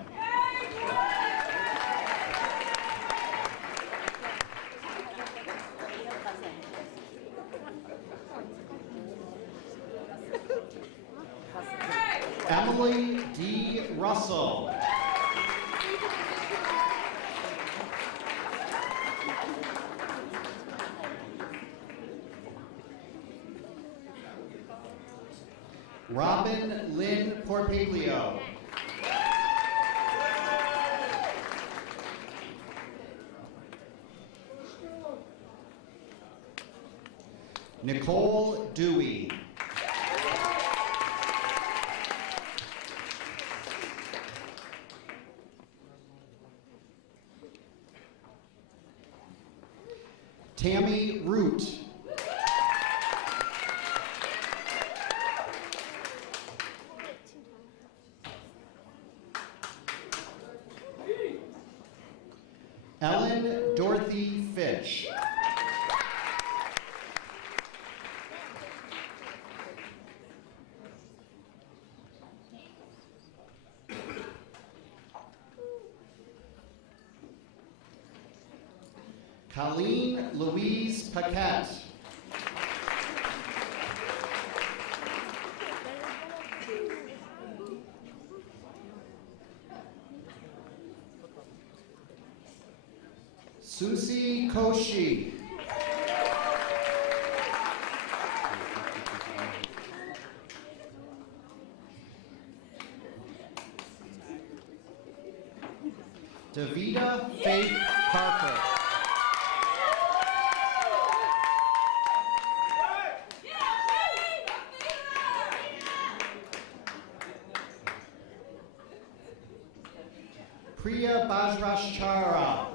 Emily D. Russell. Robin Lynn Porpeglio. Nicole Dewey. Tammy Root. Ellen Dorothy Fitch. Colleen Louise Paquette. Susie Koshi. Davida Faith Parker. Priya Bajrashchara.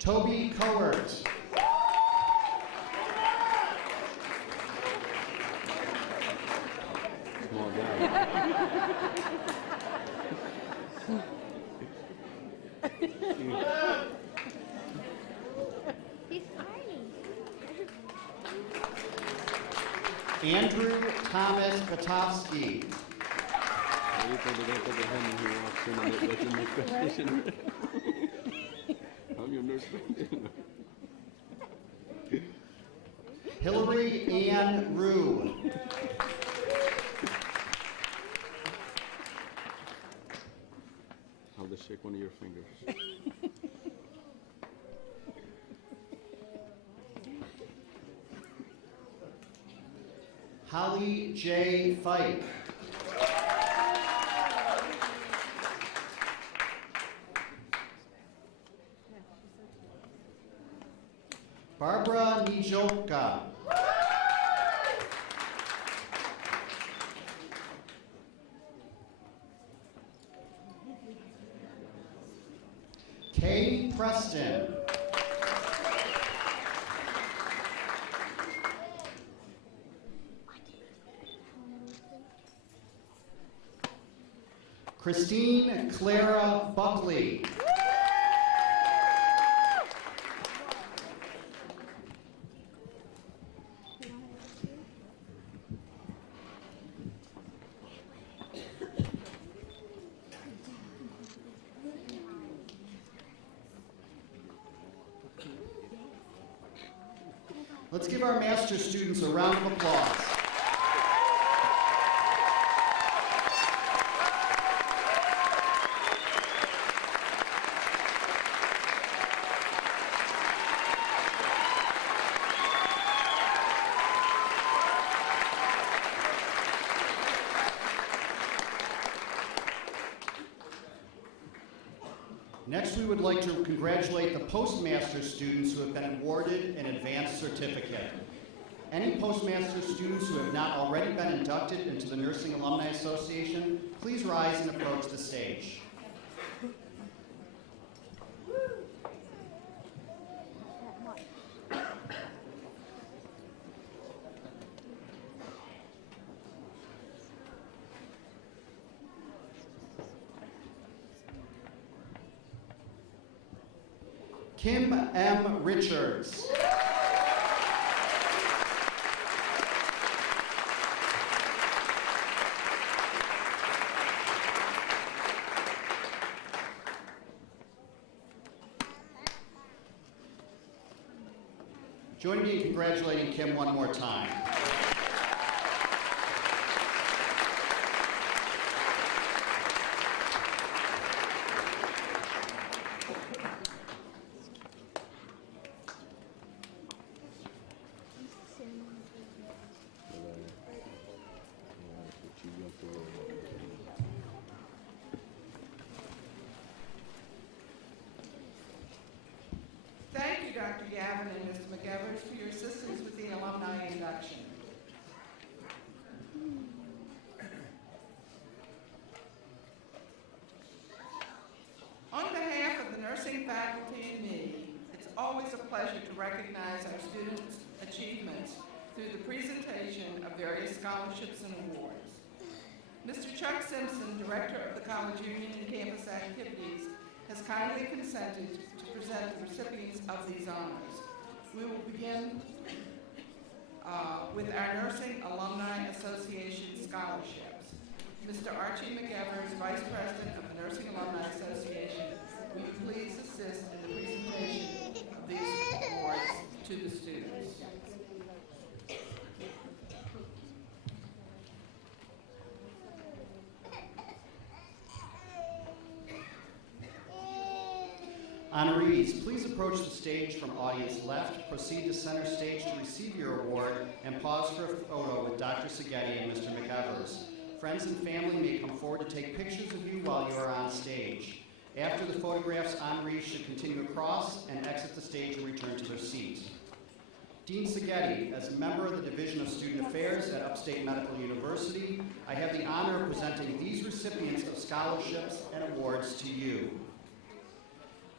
Toby Cowart. Andrew Thomas Katowski. I'm your nurse. Hillary Ann Rue. I'll just shake one of your fingers. Holly J. Fike. Barbara Nijolka. Kay Preston. Christine Clara Buckley. Let's give our master students a round of applause. Next, we would like to congratulate the Postmaster students who have been awarded an advanced certificate. Any Postmaster students who have not already been inducted into the Nursing Alumni Association, please rise and approach the stage. Kim M. Richards. Join me in congratulating Kim one more time. Thank you, Dr. Gavin and Mr. McEvers, for your assistance with the alumni induction. On behalf of the nursing faculty and me, it's always a pleasure to recognize our students' achievements through the presentation of various scholarships and awards. Mr. Chuck Simpson, Director of the College Union and Campus Activities, has kindly consented to present the recipients of these honors. We will begin with our Nursing Alumni Association scholarships. Mr. Archie McEvers, Vice President of the Nursing Alumni Association, will you please assist in the presentation of these awards to the students? Honorees, please approach the stage from audience left, proceed to center stage to receive your award, and pause for a photo with Dr. Seghetti and Mr. McEvers. Friends and family may come forward to take pictures of you while you are on stage. After the photographs, honorees should continue across and exit the stage and return to their seat. Dean Seghetti, as a member of the Division of Student Affairs at Upstate Medical University, I have the honor of presenting these recipients of scholarships and awards to you.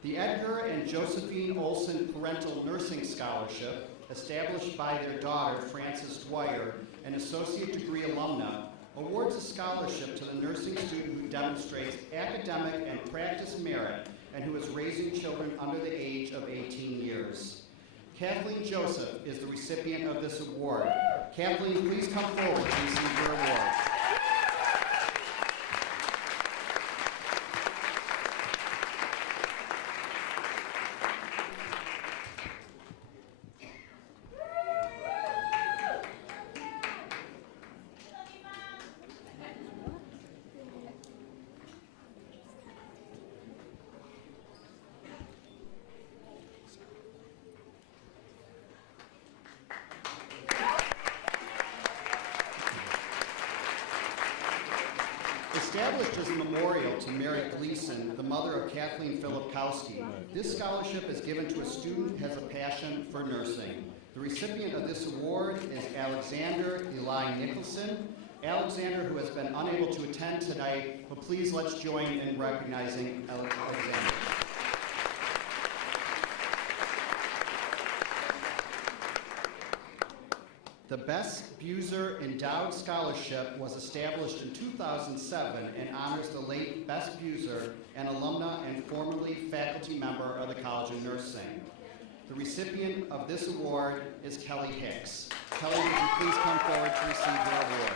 The Edgar and Josephine Olson Parental Nursing Scholarship, established by their daughter, Frances Dwyer, an associate degree alumna, awards a scholarship to the nursing student who demonstrates academic and practice merit and who is raising children under the age of 18 years. Kathleen Joseph is the recipient of this award. Kathleen, please come forward to receive your award. Established as a memorial to Mary Gleason, the mother of Kathleen Filipkowski, this scholarship is given to a student who has a passion for nursing. The recipient of this award is Alexander Eli Nicholson. Alexander, who has been unable to attend tonight, but please let's join in recognizing Alexander. The Best Buser Endowed Scholarship was established in 2007 and honors the late Best Buser, an alumna and formerly faculty member of the College of Nursing. The recipient of this award is Kelly Hicks. Kelly, would you please come forward to receive your award?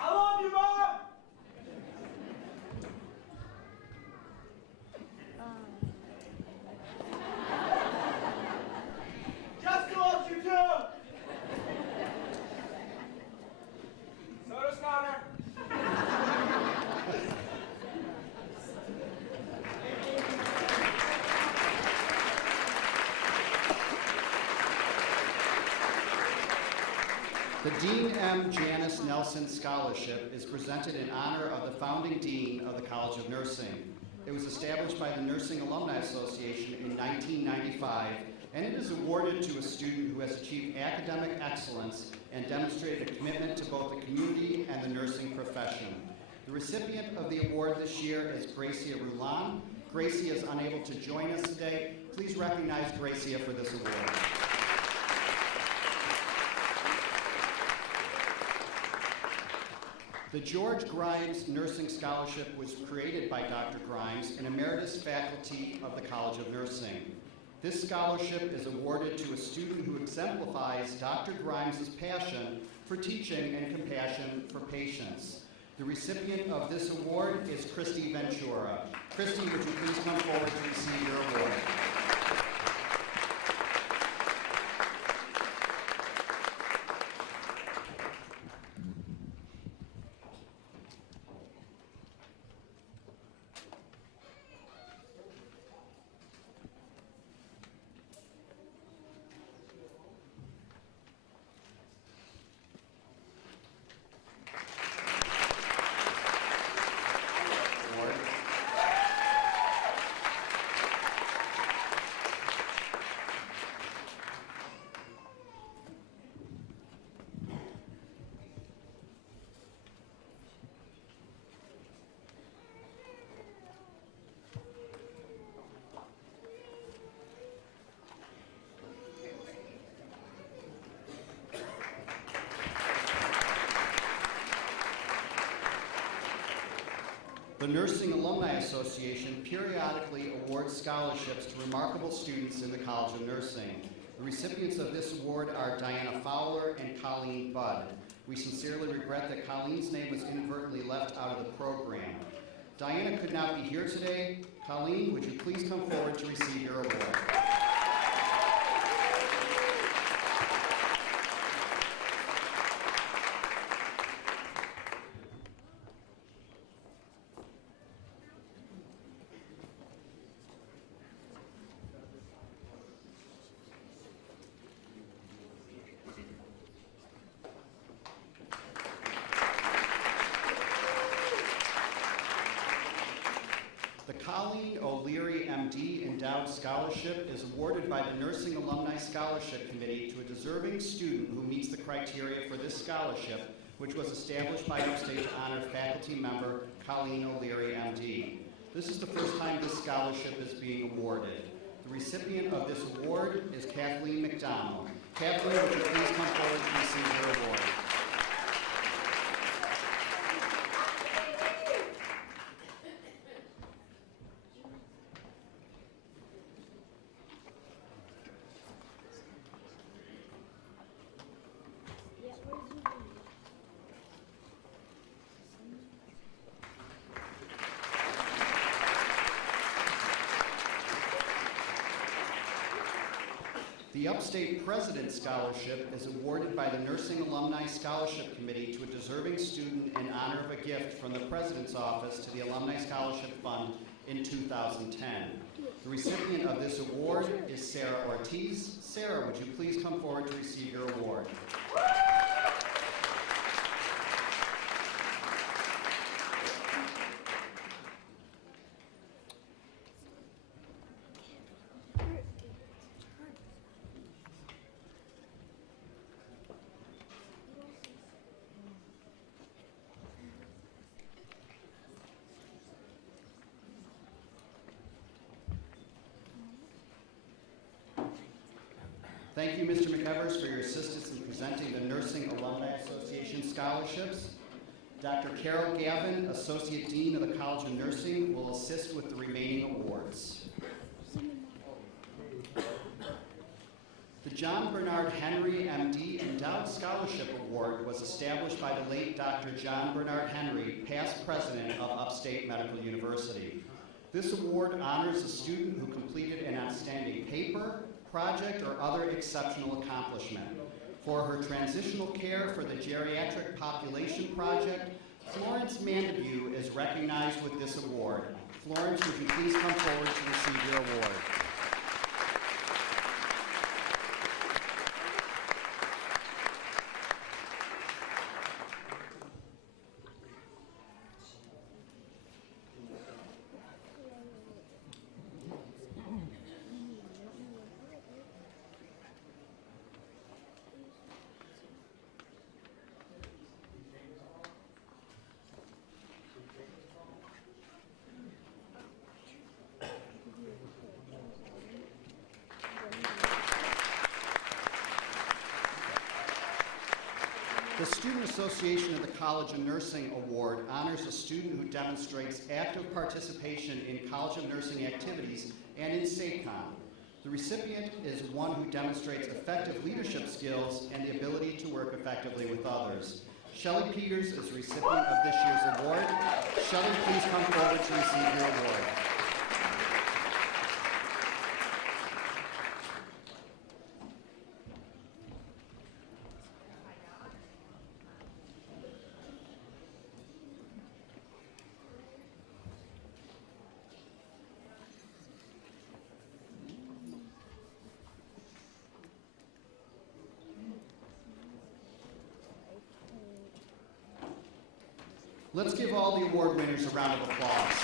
I love you, Mom! Just told you to! So does Connor. The Dean M. Janice Nelson Scholarship is presented in honor of the founding dean of the College of Nursing. It was established by the Nursing Alumni Association in 1995, and it is awarded to a student who has achieved academic excellence and demonstrated a commitment to both the community and the nursing profession. The recipient of the award this year is Gracia Roulan. Gracia is unable to join us today. Please recognize Gracia for this award. The George Grimes Nursing Scholarship was created by Dr. Grimes, an emeritus faculty of the College of Nursing. This scholarship is awarded to a student who exemplifies Dr. Grimes' passion for teaching and compassion for patients. The recipient of this award is Christy Ventura. Christy, would you please come forward to receive your award? The Nursing Alumni Association periodically awards scholarships to remarkable students in the College of Nursing. The recipients of this award are Diana Fowler and Colleen Budd. We sincerely regret that Colleen's name was inadvertently left out of the program. Diana could not be here today. Colleen, would you please come forward to receive your award? Colleen O'Leary, MD, Endowed Scholarship is awarded by the Nursing Alumni Scholarship Committee to a deserving student who meets the criteria for this scholarship, which was established by Upstate to honor faculty member Colleen O'Leary, MD. This is the first time this scholarship is being awarded. The recipient of this award is Kathleen McDonald. Kathleen, would you please come forward to receive her award? The Upstate President Scholarship is awarded by the Nursing Alumni Scholarship Committee to a deserving student in honor of a gift from the President's Office to the Alumni Scholarship Fund in 2010. The recipient of this award is Sarah Ortiz. Sarah, would you please come forward to receive your award? Thank you, Mr. McEvers, for your assistance in presenting the Nursing Alumni Association scholarships. Dr. Carol Gavin, Associate Dean of the College of Nursing, will assist with the remaining awards. The John Bernard Henry, MD, Endowed Scholarship Award was established by the late Dr. John Bernard Henry, past president of Upstate Medical University. This award honors a student who completed an outstanding paper, project, or other exceptional accomplishment. For her transitional care for the Geriatric Population Project, Florence Mandevue is recognized with this award. Florence, would you please come forward to receive your award? The Student Association of the College of Nursing Award honors a student who demonstrates active participation in College of Nursing activities and in SACOM. The recipient is one who demonstrates effective leadership skills and the ability to work effectively with others. Shelley Peters is the recipient of this year's award. Shelley, please come forward to receive your award. Let's give all the award winners a round of applause.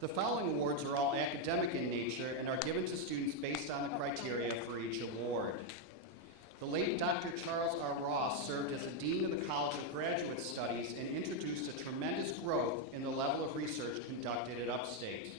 The following awards are all academic in nature and are given to students based on the criteria for each award. The late Dr. Charles R. Ross served as a Dean of the College of Graduate Studies and introduced a tremendous growth in the level of research conducted at Upstate.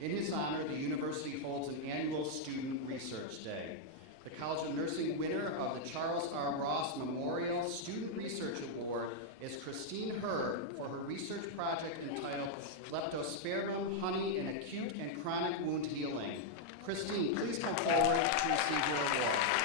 In his honor, the university holds an annual Student Research Day. The College of Nursing winner of the Charles R. Ross Memorial Student Research Award is Christine Herb for her research project entitled Leptospermum Honey in Acute and Chronic Wound Healing. Christine, please come forward to receive your award.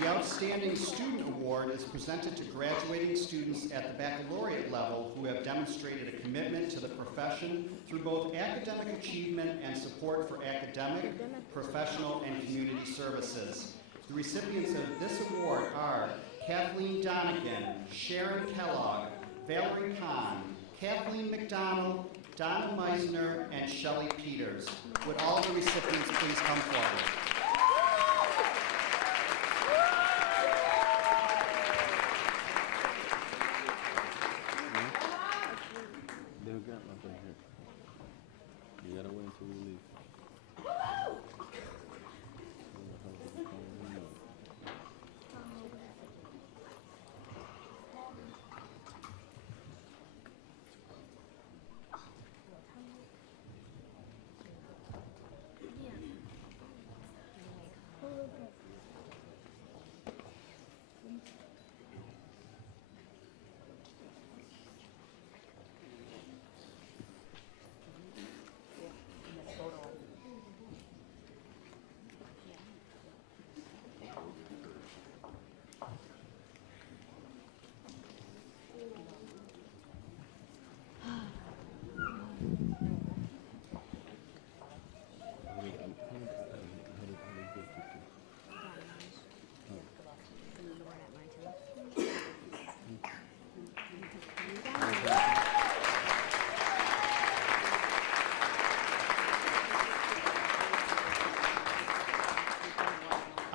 The Outstanding Student Award is presented to graduating students at the baccalaureate level who have demonstrated a commitment to the profession through both academic achievement and support for academic, professional, and community services. The recipients of this award are Kathleen Donegan, Sharon Kellogg, Valerie Kahn, Kathleen McDonald, Donna Meisner, and Shelley Peters. Would all the recipients please come forward? You gotta wait until we leave.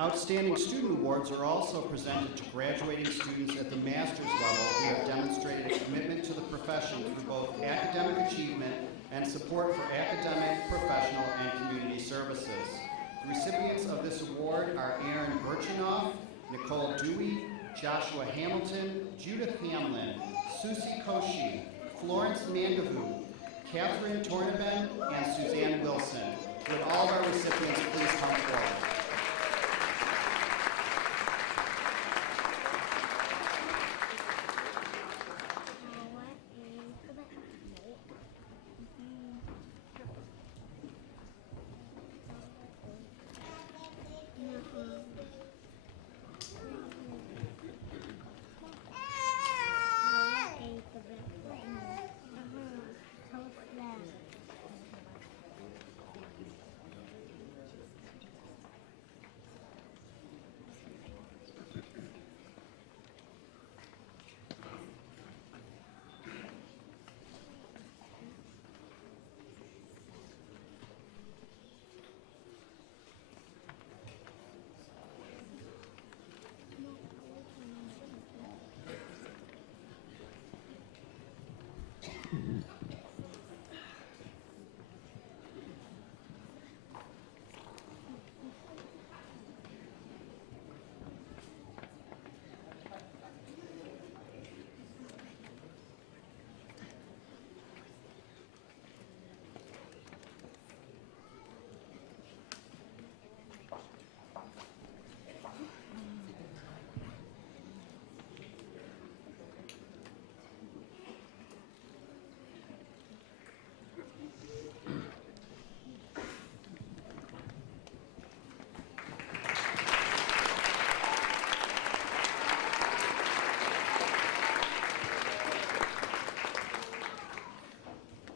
Outstanding Student Awards are also presented to graduating students at the master's level who have demonstrated a commitment to the profession through both academic achievement and support for academic, professional, and community services. The recipients of this award are Aaron Birchinoff, Nicole Dewey, Joshua Hamilton, Judith Hamlin, Susie Koshi, Florence Mandeville, Catherine Torneben, and Suzanne Wilson. Would all of our recipients please come forward?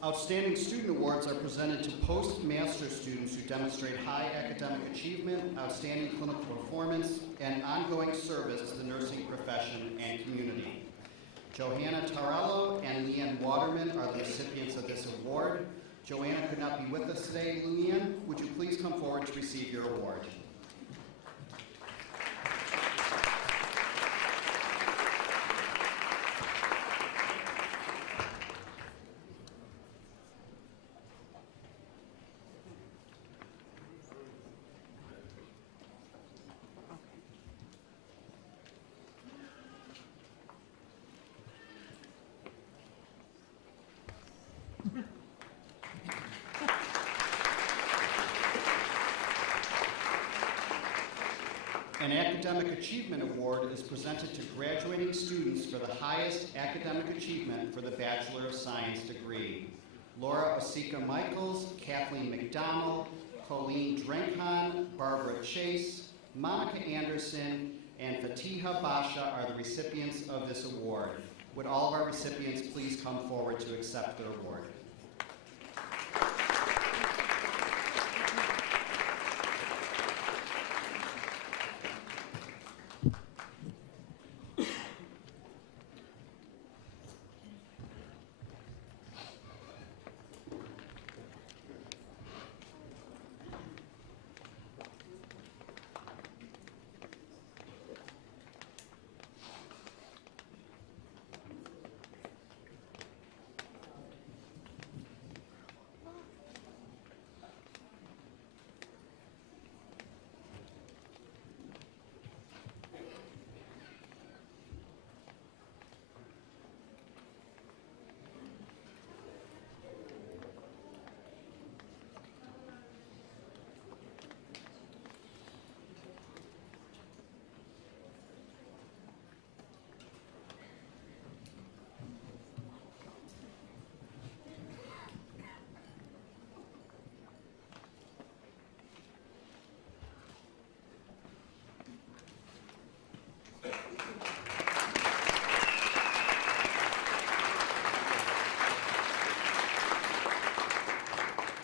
Outstanding Student Awards are presented to postmaster students who demonstrate high academic achievement, outstanding clinical performance, and ongoing service to the nursing profession and community. Johanna Tarello and Leanne Waterman are the recipients of this award. Joanna could not be with us today. Leanne, would you please come forward to receive your award? An Academic Achievement Award is presented to graduating students for the highest academic achievement for the Bachelor of Science degree. Laura Osika Michaels, Kathleen McDonald, Colleen Drenkhan, Barbara Chase, Monica Anderson, and Fatiha Basha are the recipients of this award. Would all of our recipients please come forward to accept their award?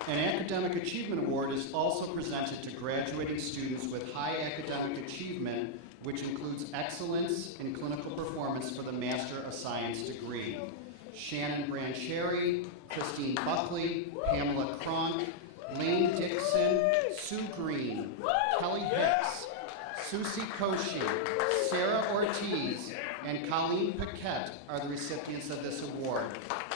An Academic Achievement Award is also presented to graduating students with high academic achievement, which includes excellence in clinical performance for the Master of Science degree. Shannon Brancheri, Christine Buckley, Pamela Cronk, Lane Dixon, Sue Green, Kelly Hicks, Susie Koshi, Sarah Ortiz, and Colleen Paquette are the recipients of this award.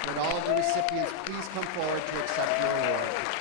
Would all of the recipients please come forward to accept your award?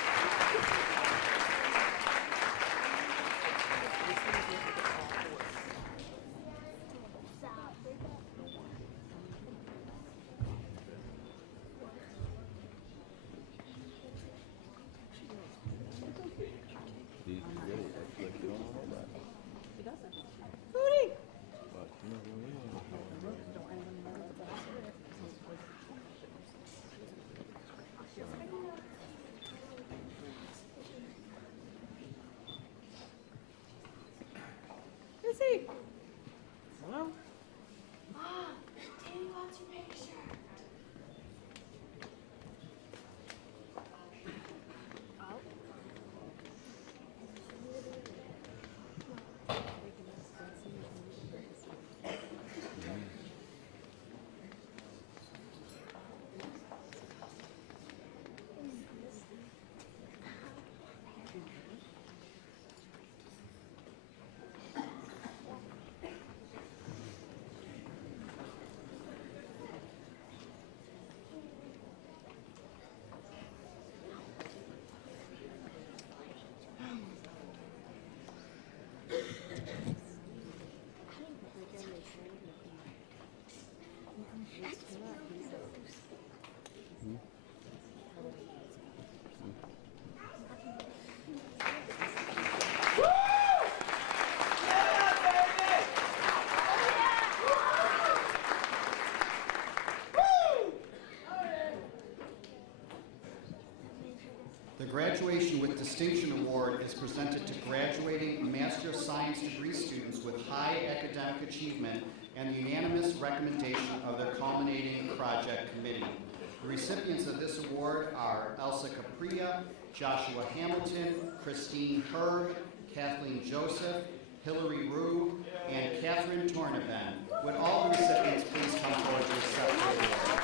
The Graduation with Distinction Award is presented to graduating Master of Science degree students with high academic achievement and the unanimous recommendation of their culminating project committee. The recipients of this award are Elsa Capria, Joshua Hamilton, Christine Herb, Kathleen Joseph, Hillary Rue, and Catherine Tornaben. Would all the recipients please come forward to accept the award?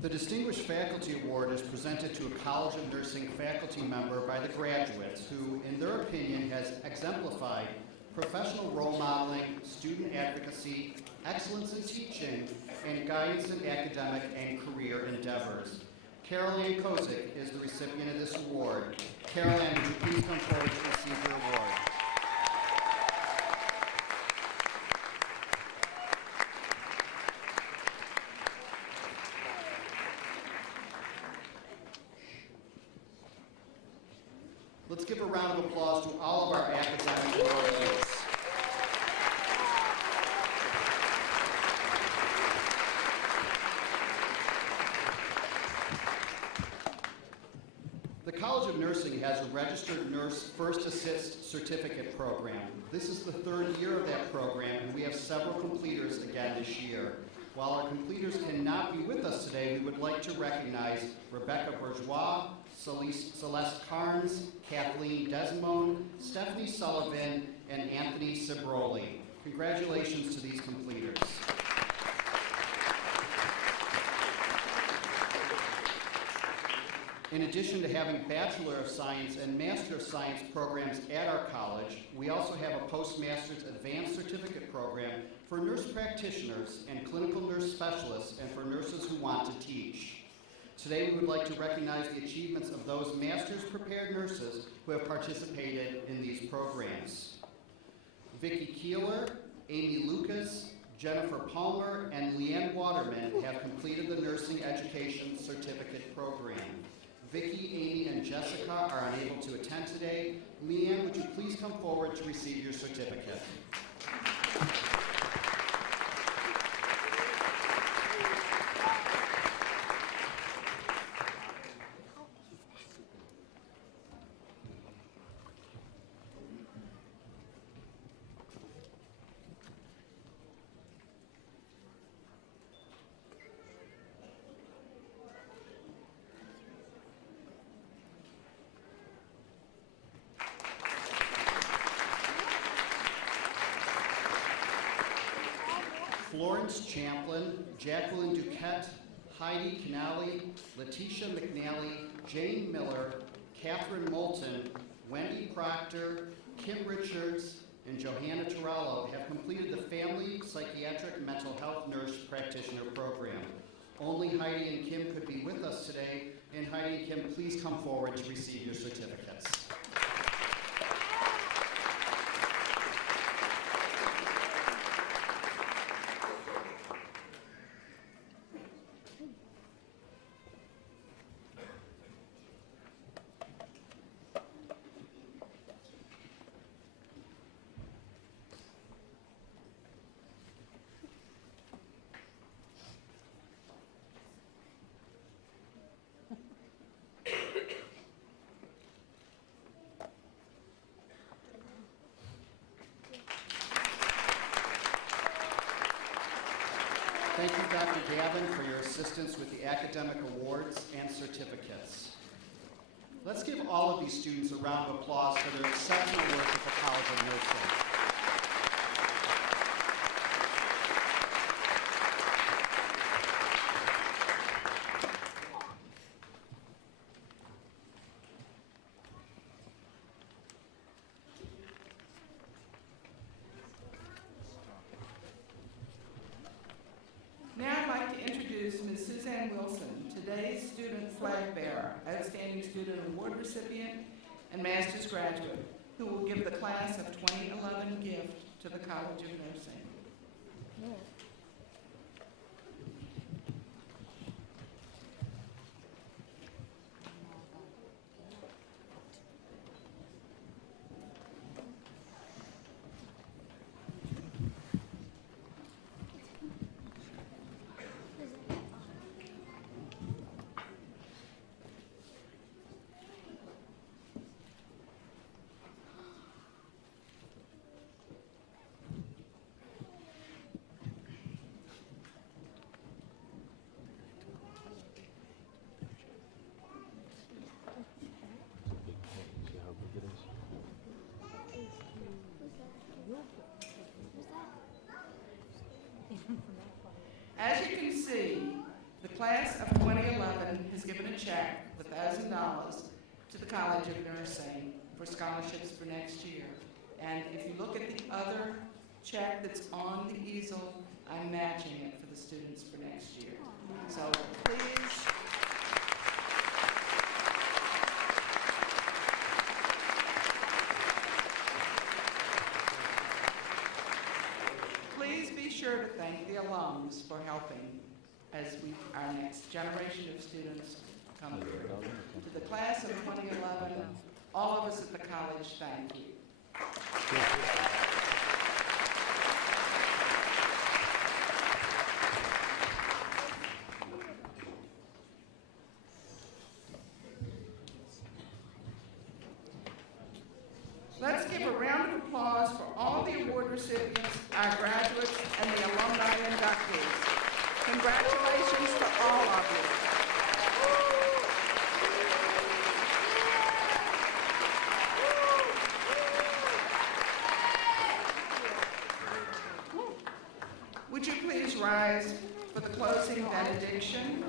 The Distinguished Faculty Award is presented to a College of Nursing faculty member by the graduates who, in their opinion, has exemplified professional role modeling, student advocacy, excellence in teaching, and guidance in academic and career endeavors. Carol Ann Kozik is the recipient of this award. Carol Ann, would you please come forward to receive your award? Let's give a round of applause to all of our academic laureates. The College of Nursing has a registered nurse First Assist certificate program. This is the third year of that program, and we have several completers again this year. While our completers cannot be with us today, we would like to recognize Rebecca Bourgeois, Celeste Carnes, Kathleen Desmond, Stephanie Sullivan, and Anthony Cibroli. Congratulations to these completers. In addition to having Bachelor of Science and Master of Science programs at our college, we also have a Postmaster's Advanced Certificate program for nurse practitioners and clinical nurse specialists and for nurses who want to teach. Today, we would like to recognize the achievements of those master's prepared nurses who have participated in these programs. Vicki Keeler, Amy Lucas, Jennifer Palmer, and Leanne Waterman have completed the Nursing Education Certificate Program. Vicki, Amy, and Jessica are unable to attend today. Leanne, would you please come forward to receive your certificate? Florence Champlin, Jacqueline Duquette, Heidi Canali, Letitia McNally, Jane Miller, Catherine Moulton, Wendy Proctor, Kim Richards, and Johanna Torello have completed the Family Psychiatric Mental Health Nurse Practitioner Program. Only Heidi and Kim could be with us today, and Heidi and Kim, please come forward to receive your certificates. Thank you, Dr. Gavin, for your assistance with the academic awards and certificates. Let's give all of these students a round of applause for their exceptional work at the College of Nursing. Outstanding Student Award recipient and Master's graduate, who will give the class of 2011 gift to the College of Nursing. As you can see, the class of 2011 has given a check of $1,000 to the College of Nursing for scholarships for next year. And if you look at the other check that's on the easel, I'm matching it for the students for next year. So please. Please be sure to thank the alums for helping as our next generation of students come through. To the class of 2011, all of us at the college, thank you. Let's give a round of applause for all the award recipients, our graduates, and the alumni inductees. Congratulations to all of you. Would you please rise for the closing benediction?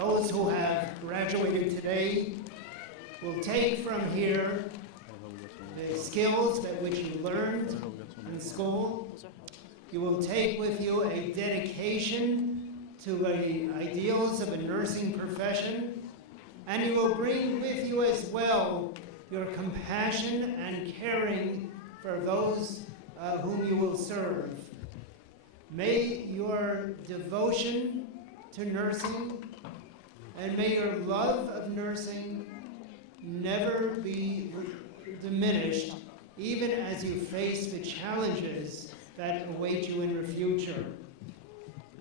those who have graduated today will take from here the skills that which you learned in school. You will take with you a dedication to the ideals of a nursing profession, and you will bring with you as well your compassion and caring for those whom you will serve. May your devotion to nursing and may your love of nursing never be diminished, even as you face the challenges that await you in the future.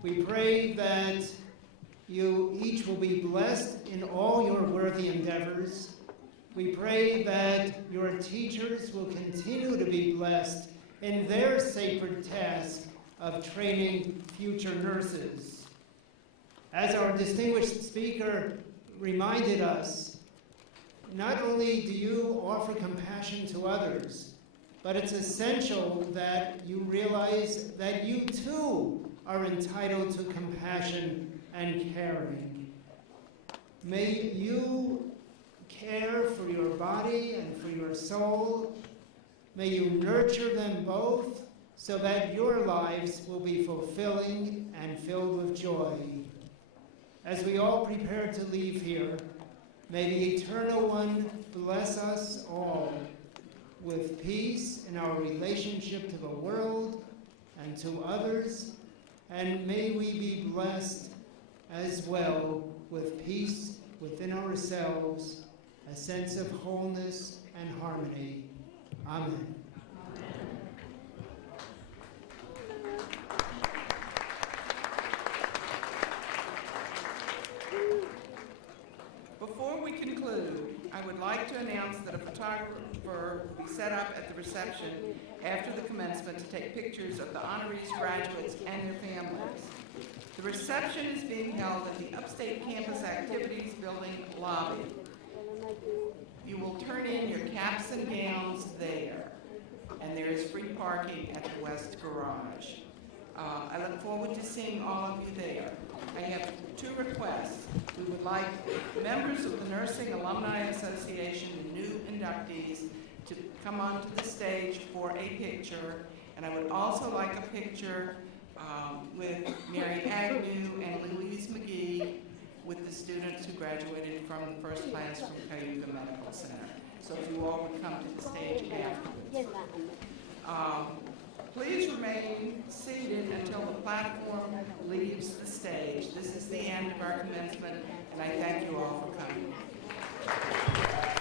We pray that you each will be blessed in all your worthy endeavors. We pray that your teachers will continue to be blessed in their sacred task of training future nurses. As our distinguished speaker reminded us, not only do you offer compassion to others, but it's essential that you realize that you too are entitled to compassion and caring. May you care for your body and for your soul. May you nurture them both so that your lives will be fulfilling and filled with joy. As we all prepare to leave here, may the Eternal One bless us all with peace in our relationship to the world and to others, and may we be blessed as well with peace within ourselves, a sense of wholeness and harmony. Amen. Before we conclude, I would like to announce that a photographer will be set up at the reception after the commencement to take pictures of the honorees, graduates, and their families. The reception is being held at the Upstate Campus Activities Building lobby. You will turn in your caps and gowns there, and there is free parking at the West Garage. I look forward to seeing all of you there. I have two requests. We would like members of the Nursing Alumni Association and new inductees to come onto the stage for a picture, and I would also like a picture with Mary Agnew and Louise McGee with the students who graduated from the first class from Cayuga Medical Center. So if you all would come to the stage afterwards. Please remain seated until the platform leaves the stage. This is the end of our commencement, and I thank you all for coming.